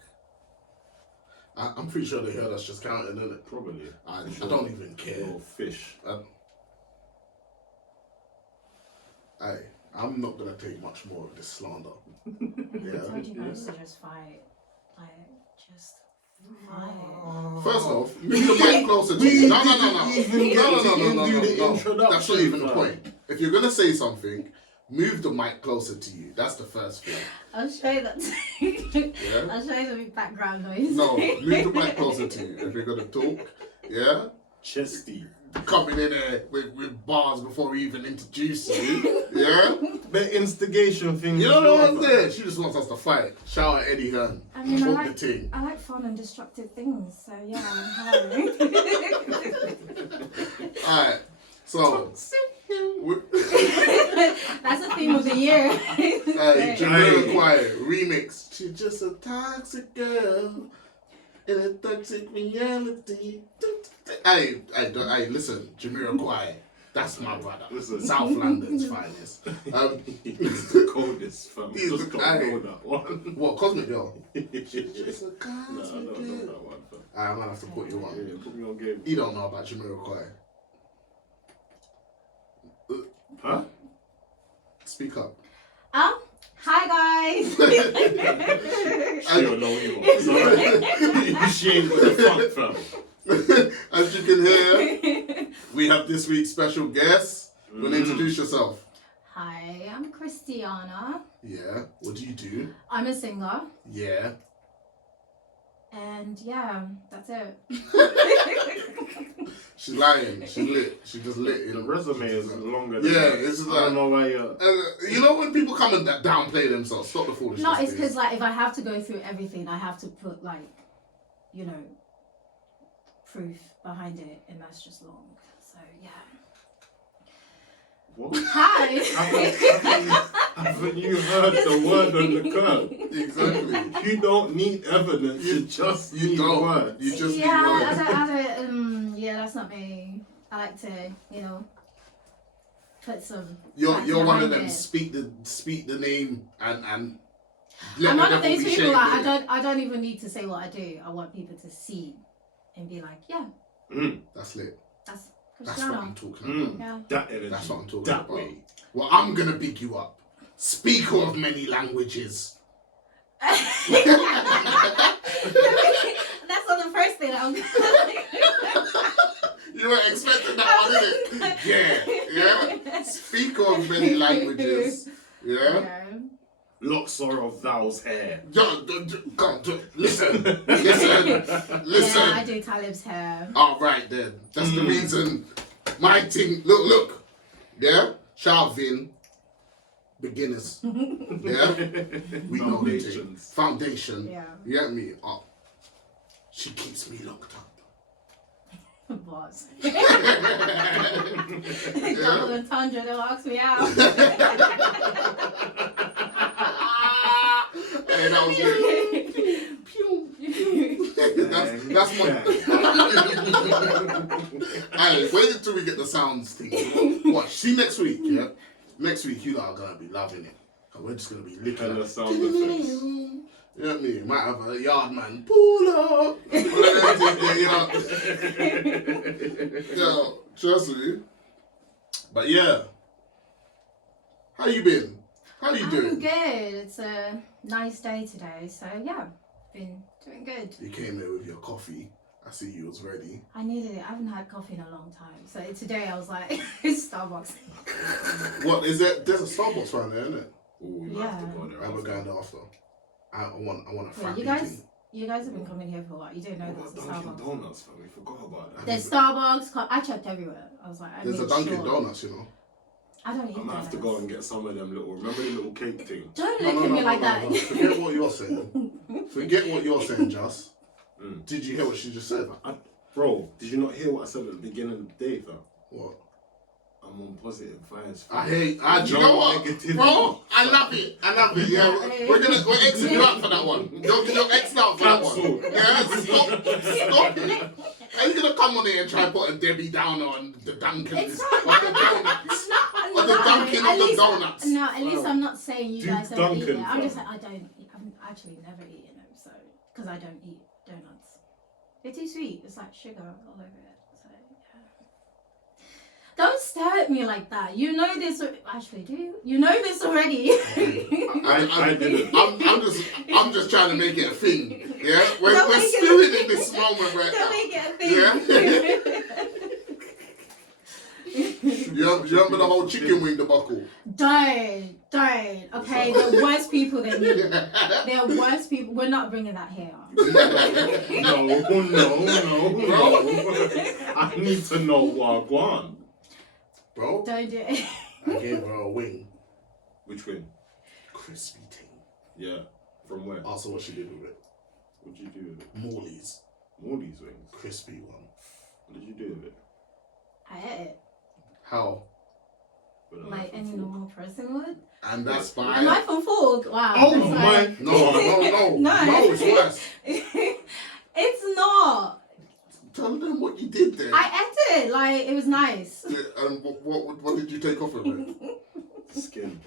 I'm pretty sure they heard us just counting, innit? Probably. I don't even care. Little fish. I'm not gonna take much more of this slander. I told you guys to just fight. Just fight. First off, move the mic closer to you. No. do the That's introduction, not even the fam. point. If you're gonna say something, move the mic closer to you. That's the first thing. I'll show you that. Yeah? I'll show you some background noise. No, move the mic closer to you if you're gonna talk. Yeah? Chesty. Coming in there with bars before we even introduce you. Yeah? The instigation thing. You know what I'm saying? She just wants us to fight. Shout out Eddie Hearn. I mean, Talk the thing. I like fun and destructive things, so yeah, hello. Alright, so. That's the theme of the year. Hey, Jamiroquai remix. She's just a toxic girl in a toxic reality. Hey, listen, Jamiroquai. That's my brother. Listen. South London's finest. He's the coldest, fam. He's Just the- can't hey. know that one. What, Cosmic Girl? No, Just a I don't cosmic know girl. that one, fam. I'm gonna have to put you on. Yeah, put me on game. You don't know about Jamiroquai. Huh? Speak up. Hi guys. She don't know either. It's alright. She ain't got the front, fam. As you can hear, we have this week's special guest. You want to introduce yourself? Hi, I'm Christiana. Yeah. What do you do? I'm a singer, Yeah. and yeah, that's it. She's lying. She's lit. She just lit. The You know? resume is longer than Yeah, that. it's just I don't like. know why you're... You know when people come and downplay themselves, stop the foolishness. No, it's please. because like if I have to go through everything, I have to put like, you know, proof behind it, and that's just long. So yeah. What? Hi. Haven't you heard the word on the curb? Exactly. You don't need evidence, you just You need don't. words. You just yeah, need I words. don't, yeah, that's not me. I like to, put some. You're facts one of behind them. it. Speak the name and I'm let one the of devil those be people shamed, like innit? I don't even need to say what I do. I want people to see and be like, yeah, That's lit. that's That's what I'm Christiana. talking about. Yeah. That energy. That's what I'm talking that about. way. Well, I'm gonna big you up. Speaker of many languages. That's not the first thing I'm You weren't expecting that one, innit? Yeah. Speaker of many languages. Yeah. Yeah. Locks are of thou's hair. Listen. Yeah, I do Talib's hair. All right then. That's the reason. My thing. Look. Yeah. Shout out Vin. Beginners. Yeah. We know the thing. Foundations. Foundation. Yeah. You get me? Oh. She keeps me locked up. Boss. Double entendre, they'll ask me out. Hey, yeah, that was it. That's my. Hey, wait until we get the sounds thing. Watch. See next week, yeah? Next week, you lot are going to be loving it. Cause we're just going to be licking And it. the sound effects. You know what I mean? Might have a yard man pull up. You know, trust me. But yeah, how you been? How you doing? I'm good. It's a nice day today, so yeah, been doing good. You came here with your coffee. I see you was ready. I needed it. I haven't had coffee in a long time, so today I was like, it's Starbucks. What is it? There's a Starbucks around there, isn't it? Ooh, you Yeah. have to go there. I'm going there after. I want a Wait, frap you guys, meeting. you guys have been coming here for what? You didn't know What there's a about Dunkin' Starbucks. Donuts, fam? We forgot about that. There's Starbucks. I checked everywhere. I was like, There's a Dunkin' Donuts, you know. I don't eat I'm gonna have to donuts. go and get some of them little. Remember the little cake thing? Don't look at me like that. No. Forget what you're saying. Forget what you're saying, Just. Mm. Did you hear what she just said? Bro, did you not hear what I said at the beginning of the day, fam? What? I'm on positive vibes. I hate. Do you No know what, negativity. bro? I love it. Yeah, we're Xing you out for that one. You're Xing out for that one. Cancelled. Yeah, stop it. Are you gonna come on here and try to put a Debbie Downer on the Dunkin' It's of not. the donuts? It's not. Or the Dunkin' At of the least- donuts? No, at least Wow. I'm not saying you Duke guys don't eat Dunkin', it. I'm just fam. saying I don't. I've actually never eaten them, so because I don't eat donuts. They're too sweet. It's like sugar all over it. So yeah. Don't stare at me like that. You know this. Actually, do you? You know this already. I didn't. I'm just trying to make it a thing. Yeah, we're Don't make it a still thing. in this moment right Don't now. make it a thing. You remember the whole chicken wing debacle? Don't. Okay, they're worse people than me. They're worse people. We're not bringing that here. No. I need to know what I want. Bro, Don't do it. I gave her a wing. Which wing? Crispy ting. Yeah. From where? Also, what she did with it? What did you do with it? Morley's. Morley's wings. Crispy one. What did you do with it? I ate it How? With a like knife and any fork. normal person would. And that's A fine. knife and fork. Wow. Oh that's my! like- No, No. it's worse. It's not. Tell them what you did there. I ate it. Like it was nice. Yeah, and what did you take off of it? Skin.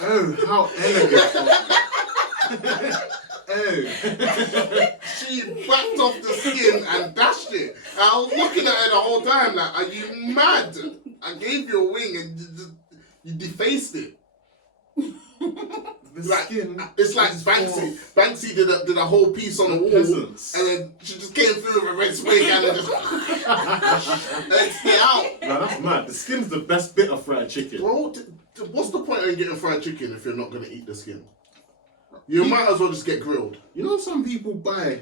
Oh, how elegant. Oh. She backed off the skin and dashed it. I was looking at her the whole time like, are you mad? I gave you a wing and you defaced it. The Like, skin. it's like is Banksy. for Banksy did a whole piece on the wall, peasants. and then she just came through with a red spray and then just and stay out. No, that's mad. The skin's the best bit of fried chicken. Bro, what's the point in getting fried chicken if you're not gonna eat the skin? You might as well just get grilled. You know some people buy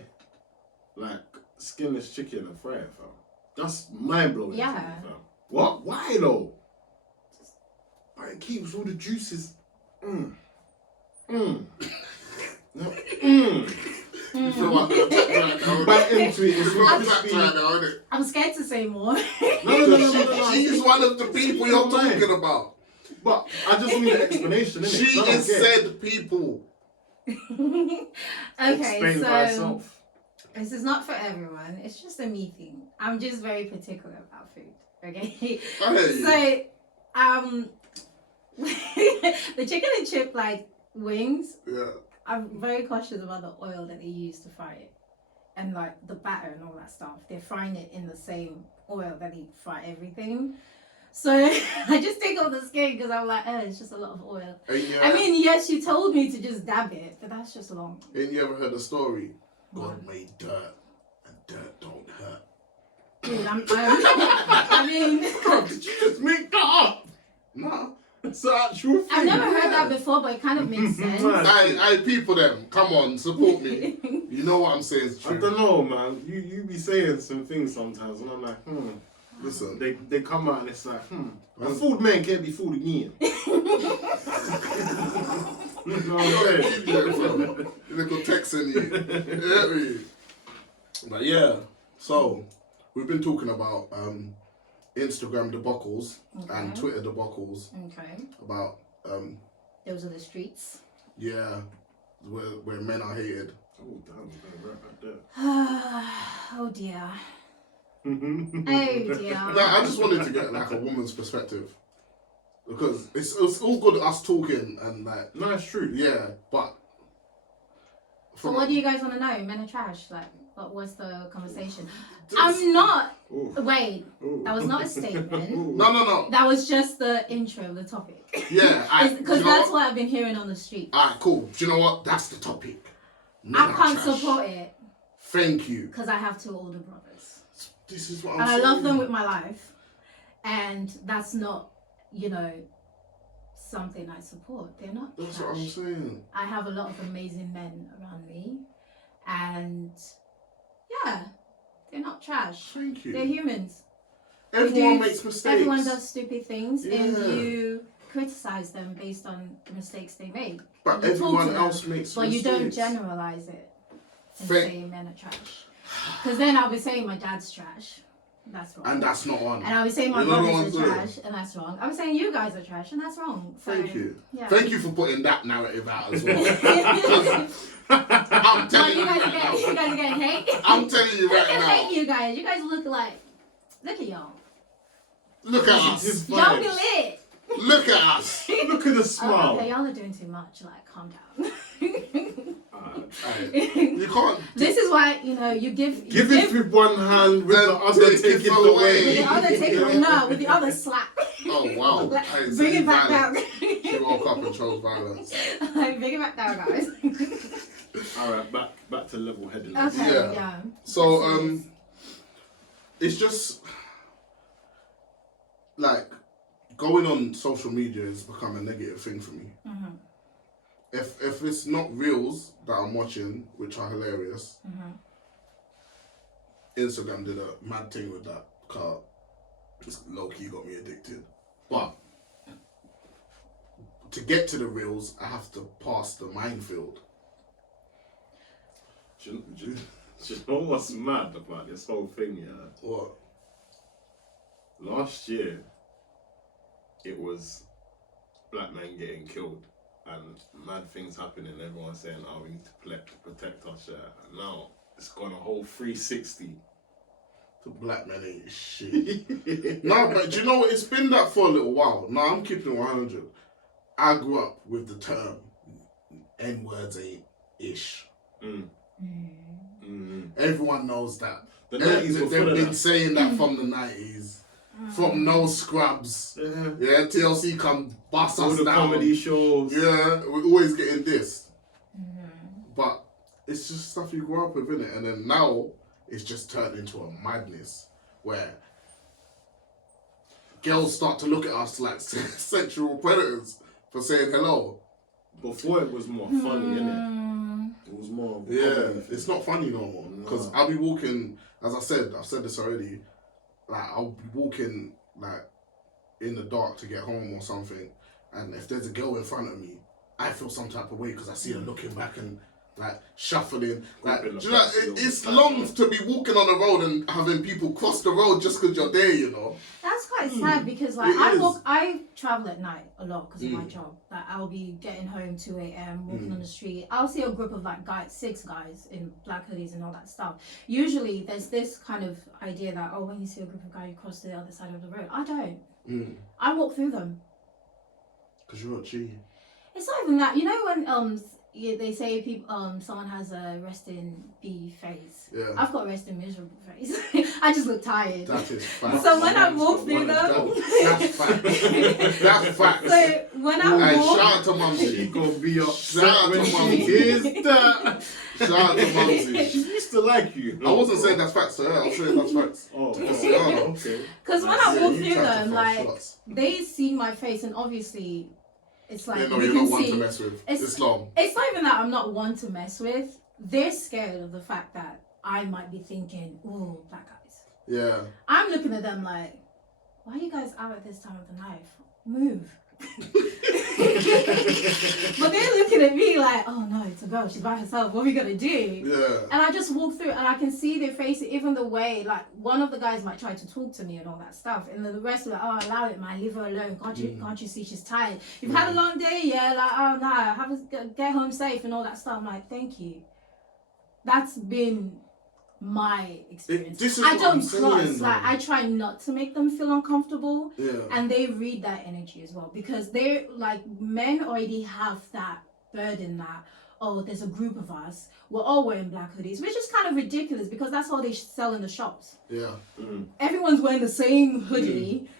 like skinless chicken and fry it, fam. That's mind blowing. Yeah. To me, fam. What? Why though? But it keeps all the juices. You feel like the attack right now, Back into it. You It's feel like really attack crispy. right now, innit? I'm scared to say more. No. She's one of the people you're Mine. talking about. But I just need an explanation, innit? She So I don't has get it. said people. Okay, Explain by so itself. this is not for everyone. It's just a me thing. I'm just very particular about food. Okay. I hear you. So, the chicken and chip like wings. Yeah. I'm very cautious about the oil that they use to fry it, and like the batter and all that stuff. They're frying it in the same oil that they fry everything. So I just take off the skin because I'm like, oh, it's just a lot of oil. I mean, yes, you told me to just dab it, but that's just long. Ain't you ever heard the story? God What? made dirt, and dirt don't hurt. Dude, I mean, Did you just make that up? No. It's an actual thing. I've never heard that before, but it kind of makes sense. Man. I people them. Come on, support me. You know what I'm saying is I true. don't know, man. You be saying some things sometimes, and I'm like, Listen. They come out and it's like, A fooled man can't be fooled again. You know what I'm saying? Little texting you. You get me? But yeah, so we've been talking about Instagram debacles and Okay. Twitter debacles Okay. about Those are the streets. yeah, where men are hated. Oh damn, we're going right back there. Oh dear. Oh dear. Nah, I just wanted to get like a woman's perspective because it's all good us talking and like No, it's true. yeah, but So what do you guys want to know? Men are trash. Like, what was the conversation? Just- I'm not. Ooh. Wait, Ooh. that was not a statement. Ooh. No. That was just the intro of the topic. Yeah, Because that's what I've been hearing on the street. Alright, cool. Do you know what? That's the topic. Men I are can't trash. support it Thank you. because I have 2 older brothers. This is what I'm And I saying. love them with my life. And that's not, something I support. They're not That's trash. what I'm saying. I have a lot of amazing men around me. And yeah, they're not trash. Thank you. They're humans. Everyone makes mistakes. Everyone does stupid things, and Yeah. you criticize them based on the mistakes they make. But You talk to everyone them, else makes But mistakes. you don't generalize it and Thank- say men are trash. Because then I'll be saying my dad's trash. That's wrong. And that's not on. And I'll be saying my You know what brothers I'm are saying? trash, and that's wrong. I'll be saying you guys are trash, and that's wrong. So, Thank you. Yeah. Thank you for putting that narrative out as well. I'm But telling you you guys are right now. getting, you guys are getting hate. I'm telling you Look right at now. hate, you guys. You guys look at y'all. Look at us. Just Y'all be vibes. lit. Look at us. Look at the Oh, smile. okay, y'all are doing too much. Like, calm down. You can't. This is why you give. Give it with one hand, with the And other take take it it with away. the other take no, with the other slap. Oh wow. Like, Hey, so bring it you back violent. down. She woke up and chose violence. Bring it back down, guys. All right, back to level headedness. Okay, Yeah. yeah. So That's serious. it's just like going on social media has become a negative thing for me. Mhm. If it's not reels that I'm watching, which are hilarious, Mhm. Instagram did a mad thing with that car. Just low key got me addicted. But to get to the reels, I have to pass the minefield. Do you know what's mad about this whole thing, yeah? What? Last year, it was black men getting killed and mad things happening. Everyone saying, "Oh, we need to protect us." Yeah. And now it's gone a whole 360. The black man ain't shit. No, but do you know what? It's been that for a little while. No, I'm keeping it 100. I grew up with the term N-words ain't ish. Everyone knows that. The 90s were They've full of been that. saying that from the 90s. From No Scrubs. Yeah, TLC come bust All us the down. comedy shows. Yeah, we're always getting this. But it's just stuff you grew up with, innit? And then now it's just turned into a madness where girls start to look at us like sexual predators for saying hello. Before it was more funny, innit? It was more. Yeah, comedy. it's not funny no more. Because No. I'll be walking, as I've said this already, like I'll be walking like in the dark to get home or something, and if there's a girl in front of me, I feel some type of way because I see her looking back and like shuffling. Like, Gripping the do you know, pencil, it's back long on. to be walking on the road and having people cross the road just because you're there, you know. That's quite sad because like It is. I travel at night a lot because of my Mm. job. Like I'll be getting home 2 a.m. walking on the street. I'll see a group of like 6 guys in black hoodies and all that stuff. Usually there's this kind of idea that when you see a group of guys, you cross to the other side of the road. I don't. I walk through them. Because you're a G. It's not even that. You know when they say people someone has a rest in B face. Yeah. I've got a rest in miserable face. I just look tired. That is fact. So when I walk through them, That's fact. That's fact. so when I Hey, walk, shout out to She Mumsy. gonna be Shout out upset when to she Mumsy. hears that. Shout out to Mumsy. She used to like you. I wasn't saying that's facts to her, I was saying that's facts. Oh, Christiana. okay. because when I Yeah, walk you through tried to them, throw like shots. they see my face, and obviously, it's like Yeah, no, you you're can not one to see. mess with. It's- Islam. It's not even that I'm not one to mess with. They're scared of the fact that I might be thinking, "Ooh, black guys." Yeah. I'm looking at them like, "Why are you guys out at this time of the night? Move." But they're looking at me like, oh no, it's a girl, she's by herself, what are we gonna do? Yeah. And I just walk through and I can see their faces, even the way, like, one of the guys might try to talk to me and all that stuff, and then the rest are like, oh, allow it, man, leave her alone, can't you see she's tired? You've had a long day, yeah, like, oh no, get home safe and all that stuff. I'm like, thank you. That's been my experience. This is I what I'm don't saying, cross, like, though. I try not to make them feel uncomfortable. Yeah. And they read that energy as well, because they're like, men already have that burden that, oh, there's a group of us, we're all wearing black hoodies, which is kind of ridiculous because that's all they sell in the shops. Yeah. Everyone's wearing the same hoodie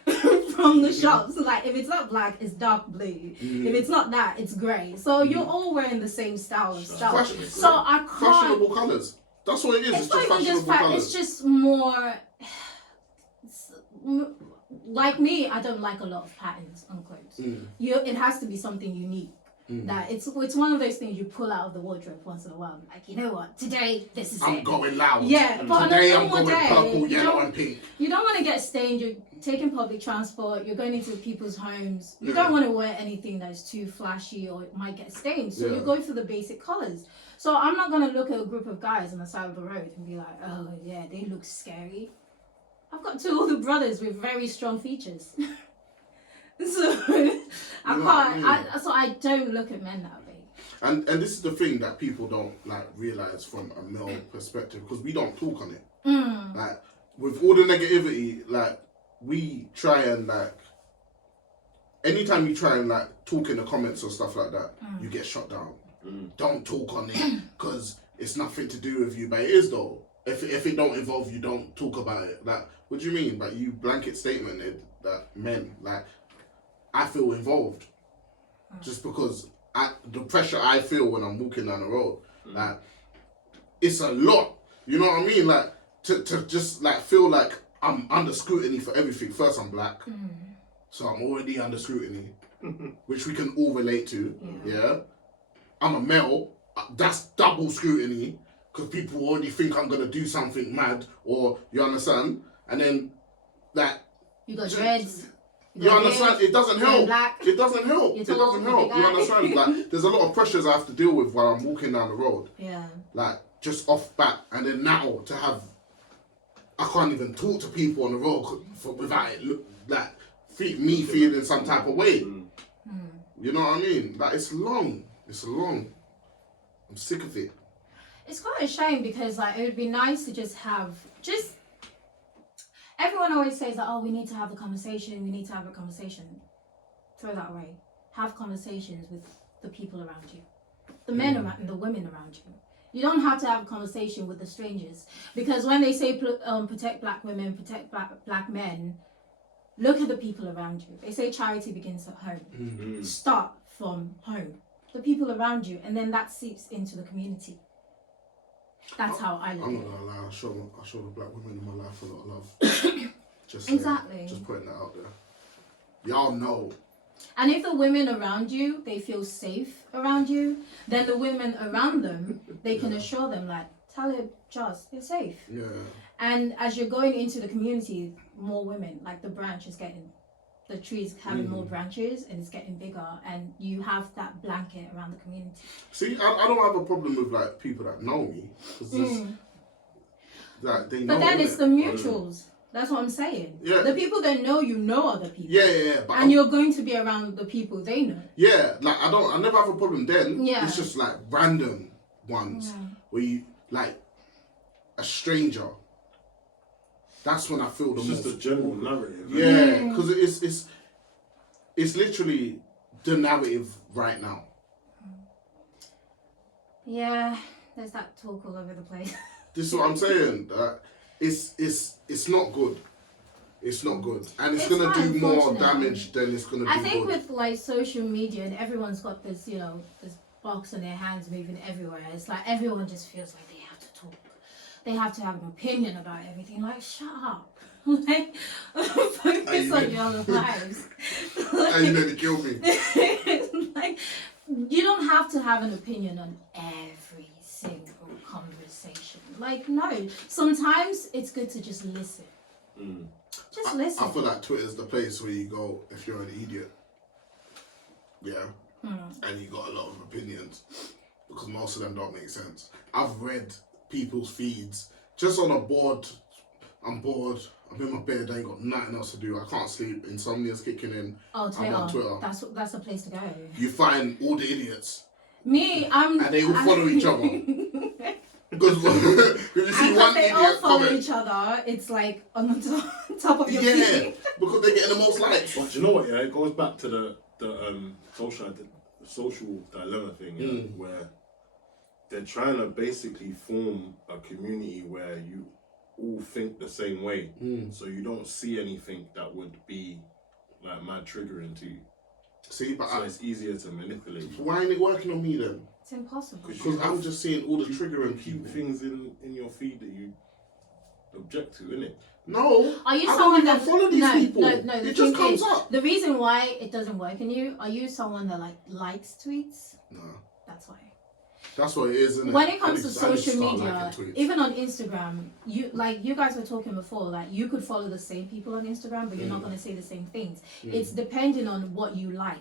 from the shops. So like, if it's not black, it's dark blue. If it's not that, it's grey. So you're all wearing the same style of stuff. So I can't. Fashionable colours. That's what it is. It's It's not just even just fashionable colours. it's just more. Like me, I don't like a lot of patterns on clothes. It has to be something unique. That it's one of those things you pull out of the wardrobe once in a while. Like, you know what? Today, this is I'm it. going loud. Yeah, but Today on a I'm normal going day, purple, yellow, and pink. you don't want to get stained. You're taking public transport. You're going into people's homes. You don't want to wear anything that's too flashy or it might get stained. So you go for the basic colors. So I'm not going to look at a group of guys on the side of the road and be like, oh yeah, they look scary. I've got two older brothers with very strong features. So I don't look at men that way. And this is the thing that people don't like realize from a male perspective, because we don't talk on it. Like, with all the negativity, like, we try and like, anytime you try and like talk in the comments or stuff like that, you get shut down. Don't talk on it because it's nothing to do with you, but it is though. If it don't involve you, don't talk about it. Like, what do you mean? Like, you blanket statement that men, like, I feel involved just because the pressure I feel when I'm walking down the road, like, it's a lot. You know what I mean? Like, to just like feel like I'm under scrutiny for everything. First, I'm black, so I'm already under scrutiny, which we can all relate to. Yeah, I'm a male. That's double scrutiny because people already think I'm gonna do something mad, or you understand? And then that you got dreads. You understand? It doesn't help. Black. It doesn't help. You're It doesn't tall, help. You understand? Like, there's a lot of pressures I have to deal with while I'm walking down the road. Yeah. Like, just off bat, and then now to have, I can't even talk to people on the road without it me feeling some type of way. You know what I mean? Like, it's long. It's long. I'm sick of it. It's quite a shame because like it would be nice to just have everyone always says that, oh, we need to have a conversation, we need to have a conversation. Throw that away. Have conversations with the people around you. The men around and the women around you. You don't have to have a conversation with the strangers. Because when they say protect black women, protect black men, look at the people around you. They say charity begins at home. Start from home. The people around you, and then that seeps into the community. That's how I look at it. I'm not gonna lie, I show the black women in my life a lot of love. Exactly. Just putting that out there. Y'all know. And if the women around you, they feel safe around you, then the women around them, they can assure them, like, Talib, Joss, you're safe. Yeah. And as you're going into the community, more women, like the branch is getting, the tree is having more branches and it's getting bigger, and you have that blanket around the community. See, I don't have a problem with like people that know me, because like, they know. But then it's the mutuals. That's what I'm saying. Yeah. The people that know you know other people. Yeah. But and you're going to be around the people they know. Yeah, like I never have a problem then. Yeah. It's just like random ones where you like a stranger. That's when I feel the most. Just a general narrative. Yeah, because it's literally the narrative right now. Yeah, there's that talk all over the place. This is what I'm saying. It's not good. It's not good, and it's gonna do more damage than it's gonna do. I think good. with like social media and everyone's got this, this box in their hands moving everywhere. It's like everyone just feels like they have to talk. They have to have an opinion about everything. Like, shut up. Like, focus on your lives. And you nearly killed me. Like, you don't have to have an opinion on every single conversation. Like, no. Sometimes it's good to just listen. Just listen. I feel like Twitter's the place where you go if you're an idiot. yeah, and you got a lot of opinions because most of them don't make sense. I've read people's feeds just on a board. I'm bored. I'm in my bed. I ain't got nothing else to do. I can't sleep. Insomnia's kicking in. Oh, Twitter. I'm on Twitter. That's the place to go. You find all the idiots. Me, and they all follow each other. Because you see one they idiot all follow comment. each other. It's like on the top of your Yeah, feed. because they're getting the most likes. But you know what? Yeah, it goes back to the social dilemma thing, yeah, where they're trying to basically form a community where you all think the same way, so you don't see anything that would be like mad triggering to you. See, but so it's easier to manipulate. Why ain't it working on me then? It's impossible. Because I'm just seeing all the triggering keep things in your feed that you object to, innit? No. Are you I someone don't that follow these people? No. It just comes up. The reason why it doesn't work in you, are you someone that likes tweets? No. That's why. That's what it is, isn't it? When it comes to social media, even on Instagram, you guys were talking before, like you could follow the same people on Instagram, but you're not going to say the same things. It's depending on what you like,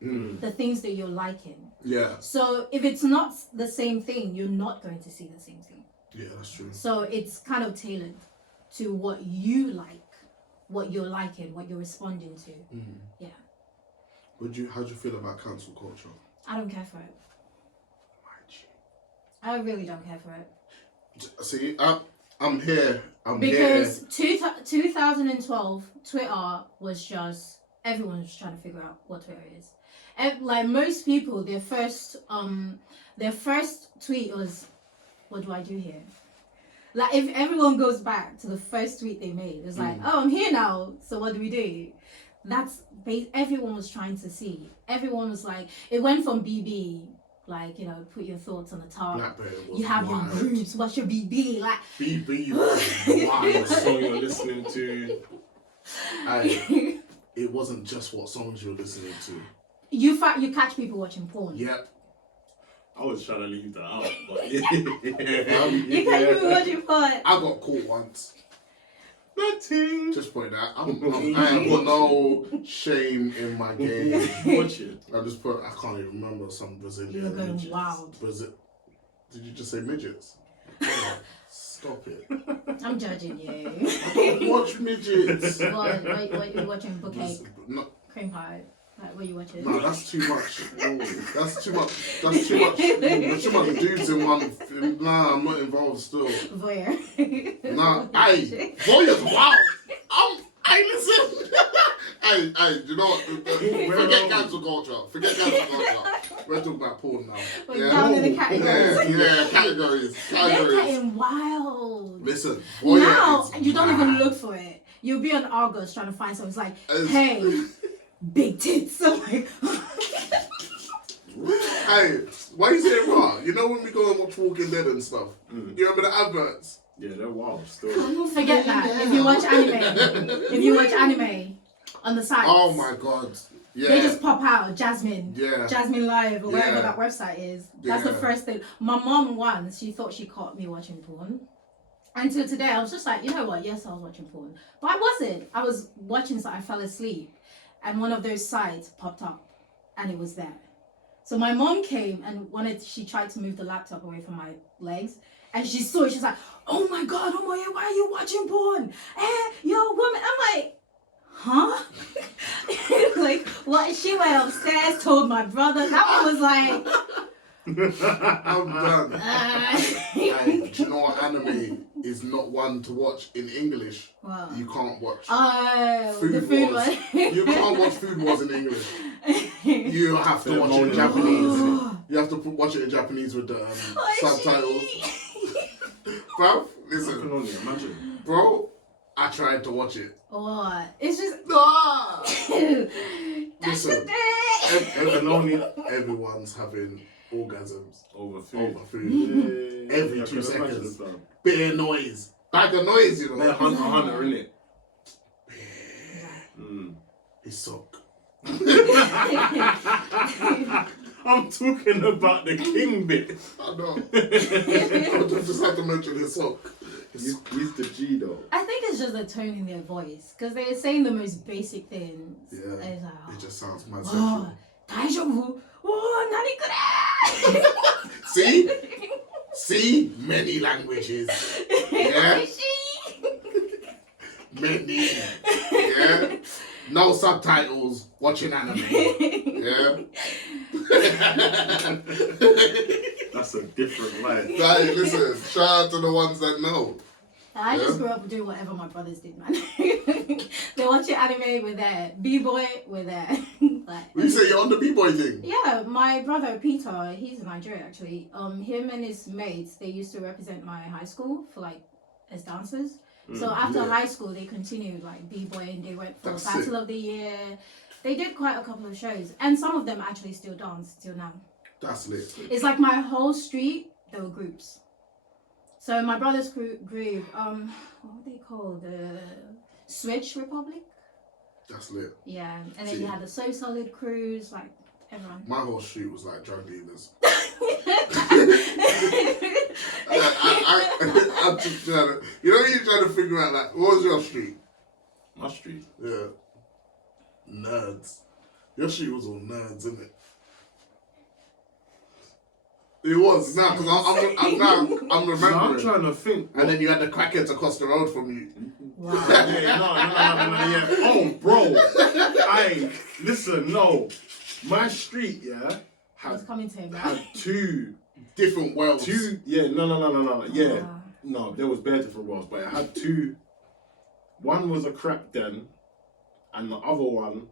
the things that you're liking. Yeah. So if it's not the same thing, you're not going to see the same thing. Yeah, that's true. So it's kind of tailored to what you like, what you're liking, what you're responding to. Yeah. How do you feel about cancel culture? I don't care for it. I really don't care for it. See, I'm here. Because 2012, Twitter was just, everyone was trying to figure out what Twitter is. And like most people, their first tweet was, what do I do here? Like if everyone goes back to the first tweet they made, it's like, oh, I'm here now, so what do we do? That's everyone was trying to see. Everyone was like, it went from BB, like, you know, put your thoughts on the top. You have your groups. What's your BB? Like BB was what song you're listening to. It wasn't just what songs you're listening to. You catch people watching porn. Yep. I was trying to leave that out, but you catch people watching porn. I got caught once. Nothing. Just point that. I ain't got no shame in my game. Watch it. I can't even remember some Brazilian. You're going midgets. wild. Did you just say midgets? Stop it. I'm judging you. I don't watch midgets. What you watching? Bouquet? No. Cream pie? Like, what you watching? No, that's too much. That's too much. That's too much. There's too much dudes in one. Nah, I'm not involved still. Voyeur. Nah, voyeur's wild. Listen. You know what? Forget cancel culture. We're talking about porn now. We're down in the categories. Yeah, categories. They're getting wild. Listen, now you don't even look for it. You'll be on Argos trying to find something. It's like, hey, big tits. I'm like, hey, why you saying raw? You know when we go and watch Walking Dead and stuff? You remember the adverts? Yeah, they're wild still. Forget that. If you watch anime on the site. Oh my god. Yeah. They just pop out Jasmine. Yeah. Jasmine Live or whatever that website is. That's the Yeah. first thing. My mom once, she thought she caught me watching porn. Until today, I was just like, you know what? Yes, I was watching porn. But I wasn't. I was watching, so I fell asleep. And one of those sites popped up. And it was there. So my mom came and she tried to move the laptop away from my legs. And she saw it. She's like, oh my God, why are you watching porn? You're a woman. I'm like, huh? Like, what? She went upstairs, told my brother. That one was like, I'm done. Hey, do you know what anime is not one to watch in English? Wow. You can't watch Food Wars. You can't watch Food Wars in English. You have to watch it in Japanese. You have to watch it in Japanese with the subtitles. Bro, listen. I can only imagine. Bro, I tried to watch it. What? It's just... That's Listen, the thing. everyone's having orgasms Over food. Yeah. Every 2 seconds. Bit of noise. Bag of noise, you know. They're hunter, innit? It's sock. I'm talking about the king bit. I know. I just had to mention his sock. He's the G though. I think it's just the tone in their voice. Because they're saying the most basic things. Yeah. And it's like, It just sounds mad sexual. Daijoubu. Oh, nani kure? See, many languages. Yeah, many. Yeah, no subtitles. Watching anime. Yeah. That's a different life. Hey, listen, shout out to the ones that know. I just grew up doing whatever my brothers did, man. They watching anime with their b-boy, with their like. You say you're on the b-boy thing? Yeah, my brother Peter, he's in Nigeria actually. Him and his mates, they used to represent my high school for like as dancers. So after high school, they continued like b-boying. They went for That's Battle sick. of the Year. They did quite a couple of shows, and some of them actually still dance till now. That's lit. It's like my whole street, there were groups. So my brother's group, what were they called? The Switch Republic? That's lit. Yeah, and then you had the So Solid crews, like everyone. My whole street was like drug dealers. I'm just trying to, you're trying to figure out like, what was your street? My street. Yeah. Nerds. Your street was all nerds, isn't it? It was now because I'm No, remembering. I'm trying to think. And then you had the crackheads across the road from you. Wow. Yeah, no, yeah. Oh, bro. Listen, no. My street, yeah, I was coming to him, had right? two, Different worlds. yeah, no. Yeah, Ah. no, there was bare different worlds, but it had two. One was a crack den, and the other one,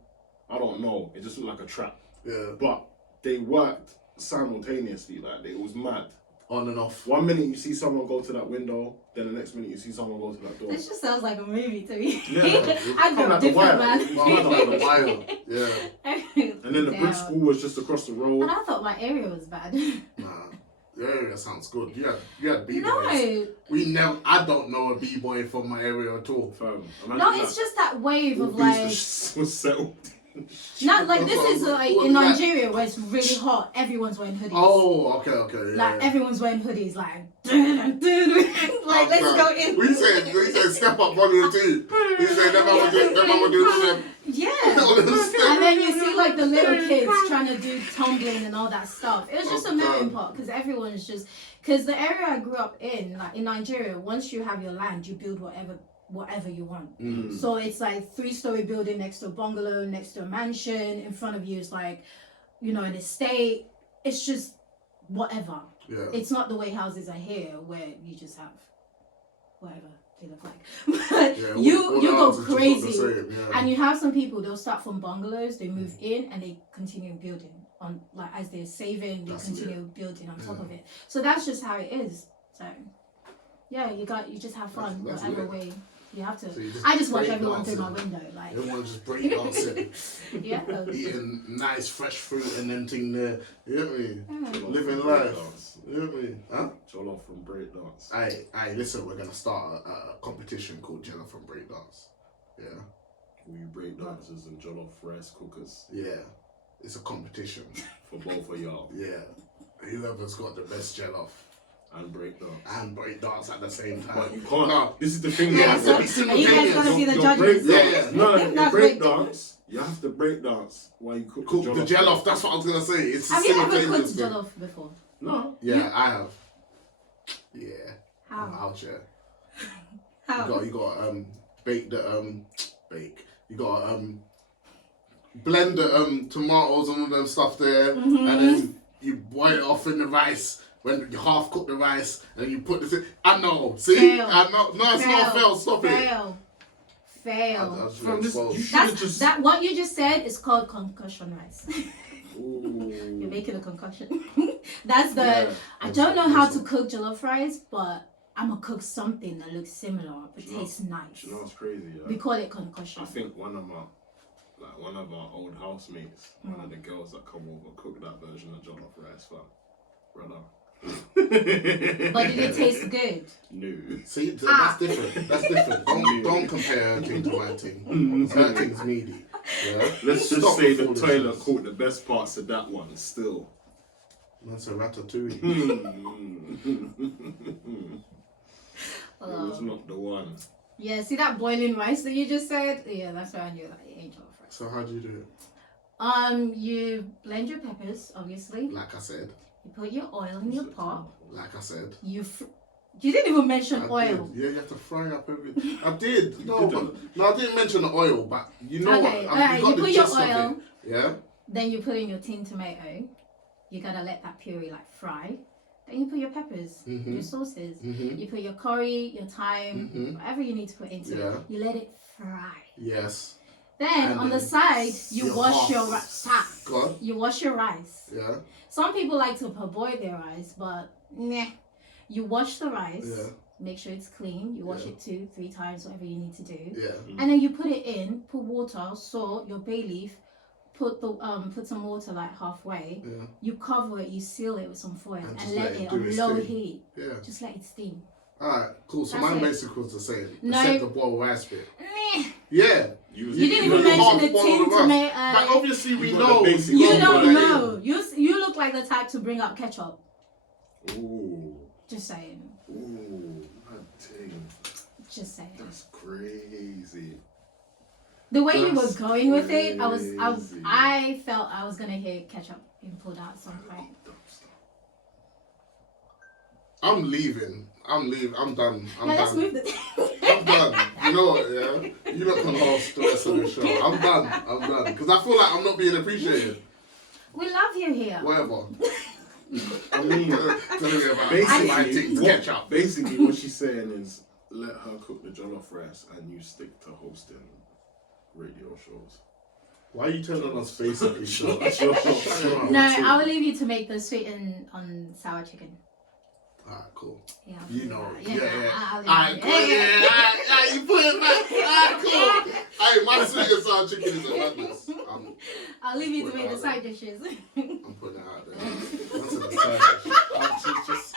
I don't know, it just looked like a trap. Yeah. But they worked simultaneously, like, it was mad. On and off. 1 minute you see someone go to that window, then the next minute you see someone go to that door. This just sounds like a movie to me. Yeah, I grew come up like The Wire. different, man. It's Oh, mad like like The a Wire. while. Yeah. And then the brick school was just across the road. And I thought my area was bad. Nah. Your area sounds good. You had b-boys. No, I don't know a b-boy from my area at all. Fam, no, it's just that wave all of beats like. was settled. Not like this is like What, in like- Nigeria where it's really hot. Everyone's wearing hoodies. Oh, okay. Yeah. Like everyone's wearing hoodies. Like, like let's go in. We said step up volume 2. We said them mama do them. Yeah. All them steps. And then you see like the little kids trying to do tumbling and all that stuff. It was just a melting pot because everyone's just because the area I grew up in, like in Nigeria, once you have your land, you build whatever you want. So it's like 3-story building next to a bungalow, next to a mansion. In front of you is like, an estate. It's just whatever. Yeah. It's not the way houses are here where you just have whatever they look like. But Yeah, you all the go houses just look the crazy. same, yeah. And you have some people, they'll start from bungalows, they move in and they continue building on, like as they're saving, they That's continue building on top of it. So that's just how it is. So yeah, you just have fun That's whatever lit. way you have to. So you just I just watch break everyone through dancing. my window, like Everyone just break dancing, yeah. eating nice fresh fruit and then thing there. You know what I mean? Yeah. Living life. You know what I mean? Huh? Jollof from breakdance. Aye, listen, we're gonna start a competition called Jollof and Breakdance. Yeah. We breakdancers and jollof rice cookers Yeah. It's a competition. for both of y'all Yeah. Whoever's got the best jollof and breakdance. and breakdance at the same time. But you can't. No. This is the thing. Yeah, now, so Are it's you guys gonna be the your judges? breakdance. Yeah. No, your That's break- breakdance. You have to breakdance while you cook Cook the jollof, that's what I was gonna say. It's Have you ever simultaneous cooked thing. jollof before? No. Yeah, I have. Yeah. How? I'm out here. How? You got bake the bake. You got blend the tomatoes and all them stuff there, and then you boil it off in the rice. When you half cook the rice and you put this in. I know. See? Fail. I know. No, it's not fail. Stop it. Fail. From this, you should That's just. that. What you just said is called concussion rice. Ooh. You're making a concussion. That's the. Yeah. I don't know how to cook jollof rice, but I'm gonna cook something that looks similar but You know- tastes nice. You know what's crazy? Yeah? We call it concussion. I think one of our old housemates, one of the girls that come over, cooked that version of jollof rice for brother. But did it taste good? No. See, that's different. That's different. Don't compare her thing to my thing. Her thing's meaty. Yeah. Let's just Stop say the the foolishness. toilet caught the best parts of that one still. That's a ratatouille. It was not the one. Yeah, see that boiling rice that you just said? Yeah, that's why I knew that it ain't jollof rice. So how do you do it? You blend your peppers, obviously. Like I said. You put your oil in your pot. Like I said. You didn't even mention oil. Did. Yeah, you have to fry up everything. I did. No, I didn't mention the oil, but you know okay, what? You got you the put your gist of oil. it. Yeah. Then you put in your tin tomato. You gotta let that puree like fry. Then you put your peppers, your sauces. You put your curry, your thyme, whatever you need to put into it. You let it fry. Yes. Then on the side, you wash your rice. God. You wash your rice. Yeah. Some people like to parboil their rice, but nah. You wash the rice. Yeah. Make sure it's clean. You wash it 2-3 times, whatever you need to do. Yeah. And then you put it in. Put water, salt, your bay leaf. Put some water like halfway. Yeah. You cover it. You seal it with some foil and let it on low heat. Yeah. Just let it steam. Alright, cool. So mine basically was the same. No. Except the boiled rice bit. Nah. Yeah. You didn't even mention the tin tomato. But obviously we know. You don't know. You look like the type to bring up ketchup. Ooh. Just saying. Ooh. Mad thing. Just saying. That's crazy. The way you were going with it, I felt I was gonna hear ketchup being pulled out at some point. I'm leaving. I'm done. Let's move the I'm done. You know what, yeah? You lot can host the rest of the show. I'm done. Because I feel like I'm not being appreciated. We love you here. Whatever. I mean, basically what she's saying is let her cook the jollof rice and you stick to hosting radio shows. Why are you turning us facing each other? No, I will leave you to make the sweet and sour chicken. Alright, cool. Yeah, you know, yeah. Alright, cool. Yeah, you put it back. Alright, cool. Hey, my sweet and sour chicken is a madness. I'll leave you to make the side dishes. I'm putting it out there. That's a side dish.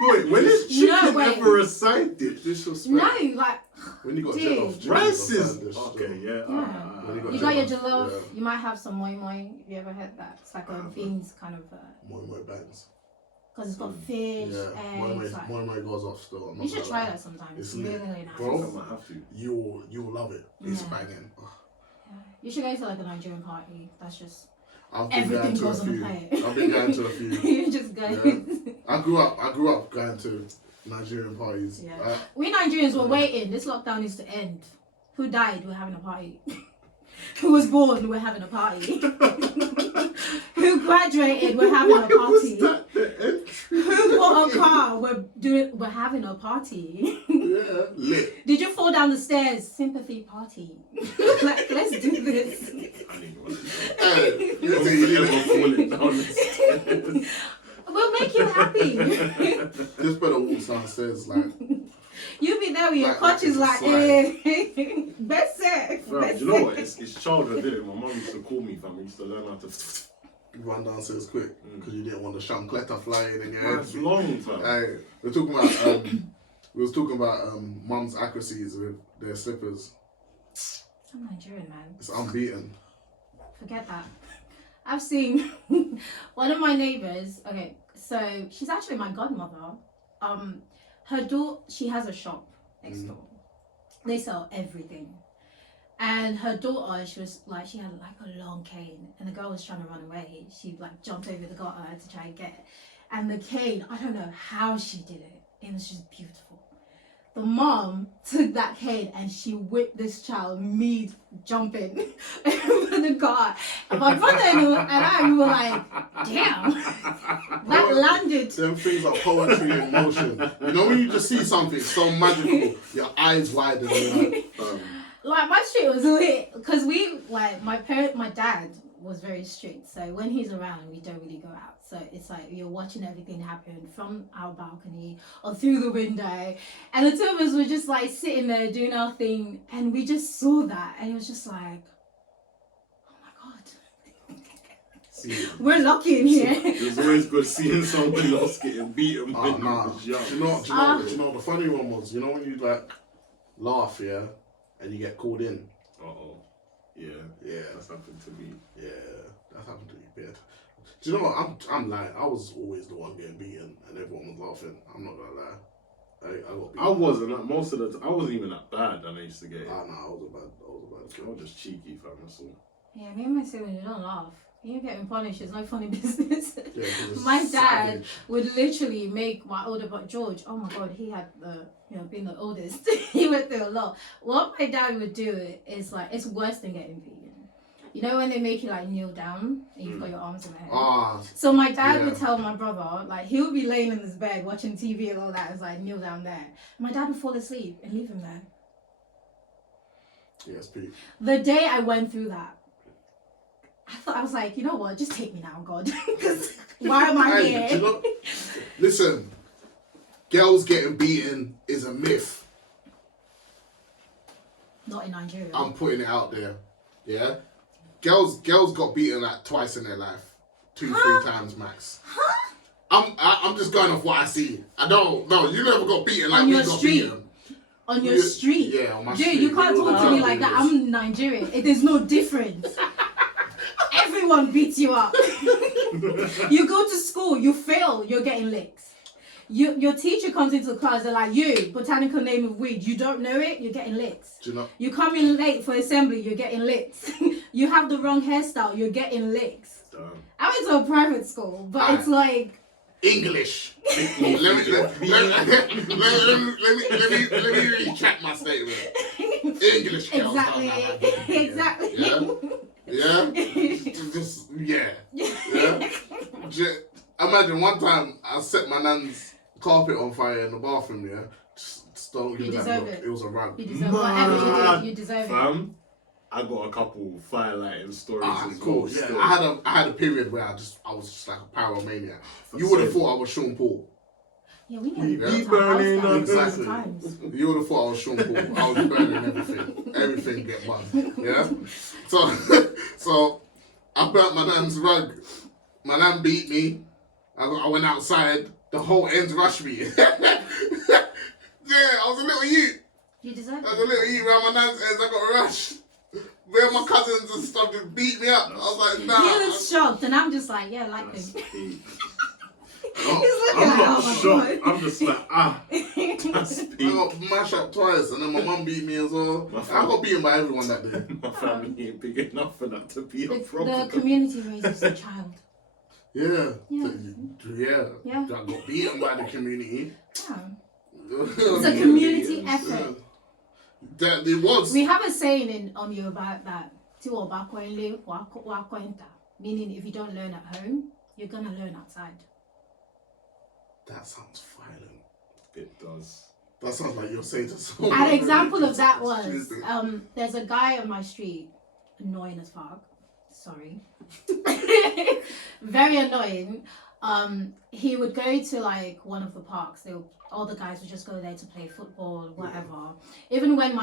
Wait, when is chicken ever a side dish? This was no, like when you got jollof, rice is okay. You got your jollof. Yeah. You might have some moi moi. Have you ever had that? It's like a beans kind of. Moi moi bangs. Because it's got fish, eggs. Moi moi goes off still. You should try that sometime. It's really nice. Bro, I might have to. You will love it. It's banging. Oh. Yeah. You should go to like a Nigerian party. That's just. Everything goes on the plate. I've been going to a few. You just go. Yeah. I grew up going to Nigerian parties. Yeah. We Nigerians were waiting. This lockdown is to end. Who died? We're having a party. Who was born? We're having a party. Who graduated? We're having a party. Who bought a car? We're having a party. Yeah, lit. Did you fall down the stairs? Sympathy party. Like, let's do this. We'll make you happy. Just better walk downstairs like. You be there with your clutches like, best set. Do you know what? It's childhood, didn't it? My mum used to call me, fam. We used to learn how to run downstairs quick because you didn't want the chancleta flying in your head. That's long, fam. Hey, we was talking about mum's accuracies with their slippers. I'm Nigerian, man. It's unbeaten. Forget that. I've seen one of my neighbors. Okay, so she's actually my godmother. Her daughter, she has a shop next door. They sell everything. And her daughter, she had like a long cane, and the girl was trying to run away. She like jumped over the gutter to try and get it. And the cane, I don't know how she did it. It was just beautiful. The mom took that cane and she whipped this child mid jumping over the car. And my brother-in-law and I, we were like, damn, that landed. Them things are poetry in motion. You know when you just see something so magical, your eyes widen. Like my street was lit because my dad was very strict. So when he's around, we don't really go out. So it's like you're watching everything happen from our balcony or through the window. And the two of us were just like sitting there doing our thing. And we just saw that. And it was just like, oh my God. We're lucky in here. It was always good seeing somebody else getting beaten when you was young. Do you know the funny one was, you know when you like laugh, yeah, and you get called in? Yeah, that's happened to me. Yeah, that's happened to me, bad. Do you know what? I'm lying. I was always the one getting beaten, and everyone was laughing. I'm not gonna lie. I got beaten. I wasn't. Most of the time, I wasn't even that bad. And I used to get it. No, I was a bad kid. I was just cheeky, fam. That's all. Yeah, me and my siblings, we don't laugh. You getting punished is no funny business. Yeah, 'cause it's My dad savage. would literally make my older brother George. Oh my god, he had being the oldest, he went through a lot. What my dad would do is like, it's worse than getting beaten. You know when they make you like kneel down and you've got your arms in the head. So my dad would tell my brother, like he would be laying in his bed watching TV and all that. It's like, kneel down there. My dad would fall asleep and leave him there. Yes, Pete. The day I went through that, I was like, you know what? Just take me now, God. Because why am I here? You know, listen, girls getting beaten is a myth. Not in Nigeria. I'm putting it out there. Yeah, girls got beaten like twice in their life, 2-3 times max. I'm just going off what I see. I don't know. You never got beaten like we got beaten. On your street. Yeah, on my Dude, street. you can't talk to me like that. I'm Nigerian. There's no difference. Everyone beats you up. You go to school, you fail, you're getting licks. Your teacher comes into class, they're like, you, botanical name of weed, you don't know it, you're getting licks. Do you know? You come in late for assembly, you're getting licks. You have the wrong hairstyle, you're getting licks. I went to a private school, but it's like... English. let me retract my statement. English girls exactly. Exactly. Yeah. Imagine one time I set my nan's carpet on fire in the bathroom. Yeah. Just don't give You me that deserve look. it. It was a rug. You deserve whatever you did. You deserve it. I got a couple firelighting stories as Cool. well. Yeah. Still. I had a period where I was just like a pyromaniac. You would have thought I was Sean Paul. Yeah, we nearly Keep built our burning house down exactly. times. You would have thought I was Sean Paul. I was burning everything. Everything get burned. Yeah? So I burnt my nan's rug. My nan beat me. I went outside. The whole ends rushed me. Yeah, I was a little youth. You deserve I was a little youth around my nan's ends. I got rushed. Where my cousins and stuff just beat me up. I was like, nah. He looks shocked, and I'm just like, yeah, like him. I'm not shocked. I'm just like, that's I peak. got mashed up twice, and then my mum beat me as well. I got beaten by everyone that day. My family ain't big enough for that to be a problem. The community raises the child. Yeah. Yeah. I got beaten by the community. Yeah. It's a community effort. That it was. We have a saying on Yoruba that meaning if you don't learn at home, you're gonna learn outside. That sounds violent. It does. That sounds like you're saying to someone. An example of that was there's a guy on my street, annoying as fuck. Sorry. Very annoying. He would go to like one of the parks. All the guys would just go there to play football, whatever. Even when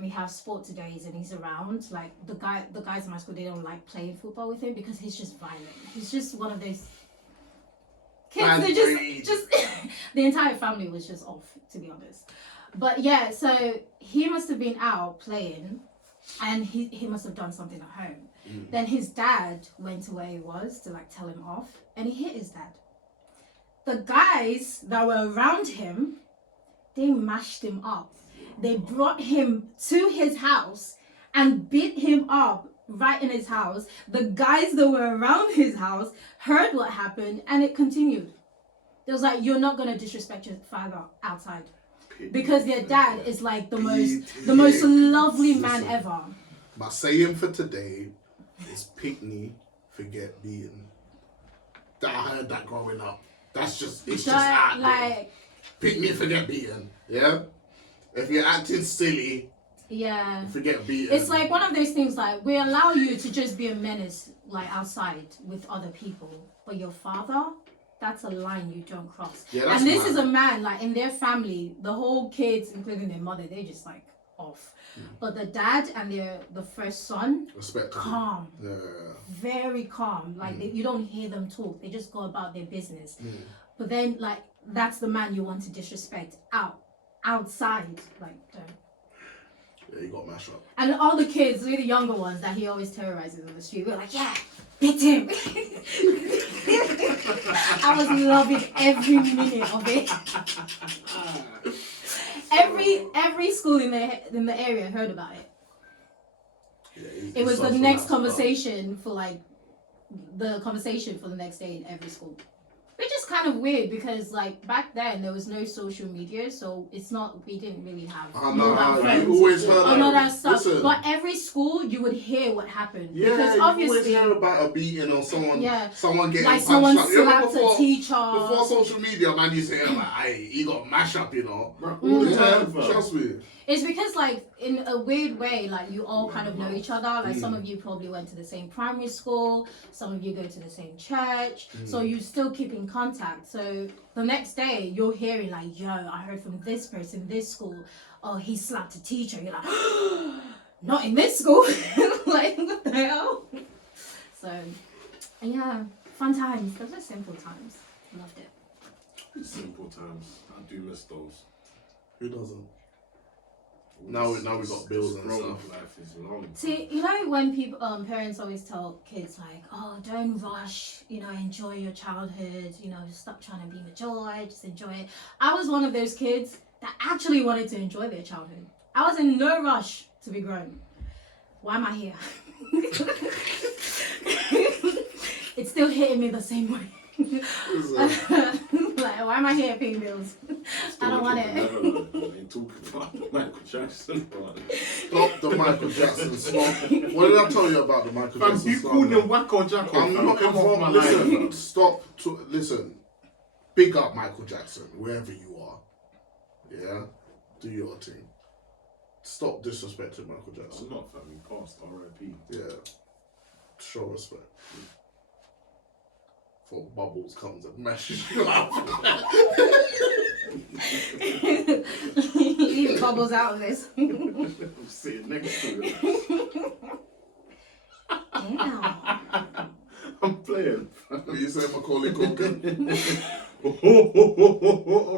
we have sports days and he's around, like the guys in my school, they don't like playing football with him because he's just violent. He's just one of those kids. They just the entire family was just off, to be honest. But yeah, so he must have been out playing, and he must have done something at home. Then his dad went to where he was to like tell him off, and he hit his dad. The guys that were around him, they mashed him up. They brought him to his house and beat him up right in his house. The guys that were around his house heard what happened, and it continued. It was like, you're not gonna disrespect your father outside, because their dad is like the most lovely man ever. My saying for today is pick me, forget beaten. I heard that growing up. It's just out there. Pick me, forget beaten. Yeah? If you're acting silly, forget beaten. It's like one of those things, like, we allow you to just be a menace, like, outside with other people. But your father, that's a line you don't cross. Yeah, and this is a man, like, in their family, the whole kids, including their mother, they're just, like, off. But the dad and the first son, calm. Yeah. Very calm. Like, you don't hear them talk. They just go about their business. But then, like, that's the man you want to disrespect outside. Like, don't. Yeah, he got mashed up. And all the kids, the younger ones that he always terrorizes on the street, we're like, yeah, hit him. I was loving every minute of it. Every school in the area heard about it. It was the next conversation for like the conversation for the next day in every school. Which is kind of weird because like back then there was no social media, so it's not we didn't really have mobile phones. You always heard all that stuff. Listen, but every school you would hear what happened. Yeah, because you obviously always hear about a beating or someone getting like someone punched slapped a teacher. Before social media, man, you say like, "Hey, he got mash up," you know. All the time, trust me. It's because like in a weird way, like you all kind of know each other. Like some of you probably went to the same primary school, some of you go to the same church, so you still keep in contact. So the next day you're hearing like, yo, I heard from this person, this school, oh, he slapped a teacher. You're like, not in this school. Like what the hell? So yeah, fun times. Those are simple times. Loved it. Simple times. I do miss those. Who doesn't? Now we got bills and stuff. Life is long. See, you know when people, parents always tell kids like, oh, don't rush, enjoy your childhood, just stop trying to be mature, just enjoy it. I was one of those kids that actually wanted to enjoy their childhood. I was in no rush to be grown. Why am I here? It's still hitting me the same way. Like, why am I here paying bills? I don't want it. Ain't talking about Michael Jackson. Stop the Michael Jackson song. What did I tell you about the Michael Jackson You song? called him Wacko Jacko. I'm not involved. Listen, stop. Listen. Big up Michael Jackson, wherever you are. Yeah? Do your thing. Stop disrespecting Michael Jackson. I'm not, fam. He passed. R.I.P. Yeah. Show respect. For Bubbles comes and mashes you up. You need Bubbles out of this. I'm sitting next to him. Damn. I'm playing. What you say, Macaulay Culkin?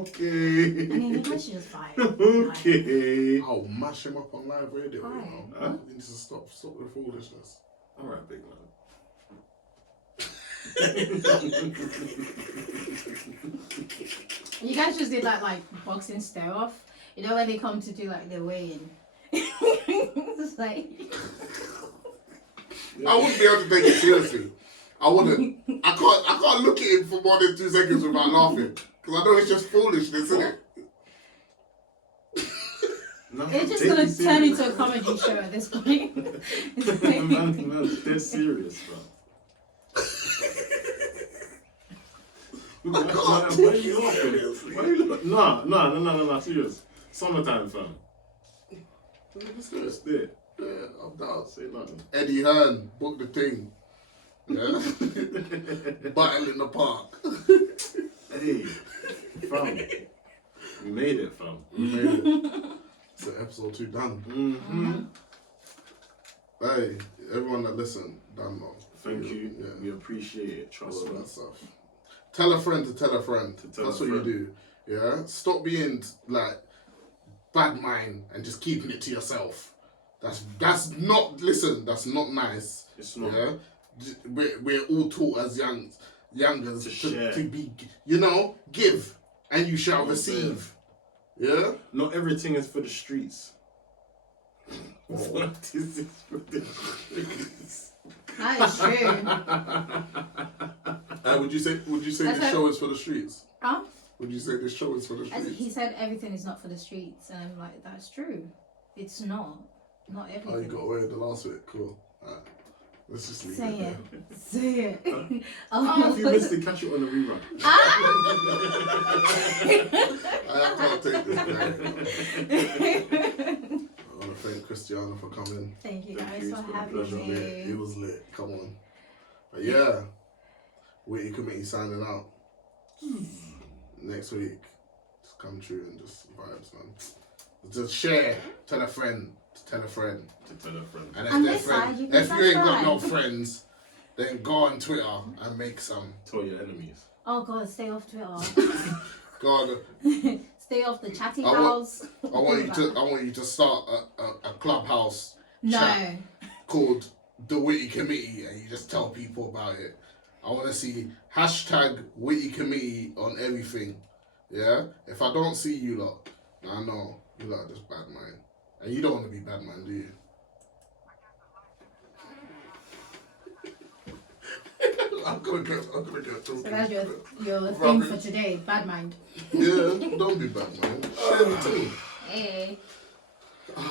Okay. I mean, you guys should just fight. Okay. I'll mash him up on live radio. Why? You need to stop the foolishness. Alright, big man. You guys just did that like boxing stare off. You know when they come to do like their weigh-in. It's like I wouldn't be able to take it seriously. I wouldn't. I can't look at him for more than 2 seconds without laughing. Because I know it's just foolishness, isn't it? No, it's just gonna turn into a comedy show at this point. Man, they're serious, bro. Why are you laughing? Why are you laughing? Nah, serious. Summertime, fam. Let's do it. Yeah, I'm down. Say nothing. Eddie Hearn, book the thing. Yeah? Battle in the park. Hey, fam. We made it, fam. We made it. So episode 2 done. Mm-hmm. Hey, everyone that listened, done though. Thank you. Yeah. We appreciate it. Trust All me. that stuff. Tell a friend to tell a friend. That's what you do. Yeah? Stop being like bad mind and just keeping it to yourself. That's not not nice. It's not. Yeah? We're all taught as youngers to be, give and you shall receive. Yeah? Not everything is for the streets. Oh. What is this for the streets? That is true. Would you say this show is for the streets? Huh? Would you say this show is for the streets? He said everything is not for the streets, and I'm like, that's true. It's not. Not everything. Oh, you got away with the last bit. Cool. Alright. Let's just leave Say it. it. Say it. If you missed it, catch it on the rerun. I can't take this back. I want to thank Christiana for coming. Thank you guys for having me. It was lit. Come on. But yeah, Witty Committee signing out. Next week, just come true and just vibes, man. Just share. Tell a friend. Tell a friend. To tell a friend. And On this side, you can if you ain't got no subscribe. friends, then go on Twitter and make some. Tell your enemies. Oh God, stay off Twitter. Go on. Stay off the chatty I house. want you to start a clubhouse No. chat called the Witty Committee, and you just tell people about it. I want to see hashtag Witty Committee on everything. Yeah. If I don't see you lot, I know you lot are just bad mind, and you don't want to be bad mind, do you? I'm gonna get talking. So that's your thing Rubbish. for today. Bad mind. Yeah, don't be bad, man. Share the thing. Hey.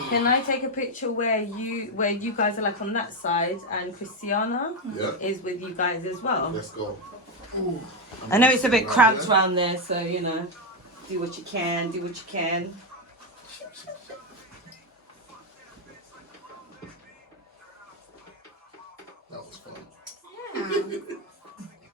Can I take a picture where you guys are like on that side and Christiana Yeah. is with you guys as well? Let's go. Ooh. I know it's a bit cramped around there, so you know, do what you can, do what you can. That was fun. Yeah.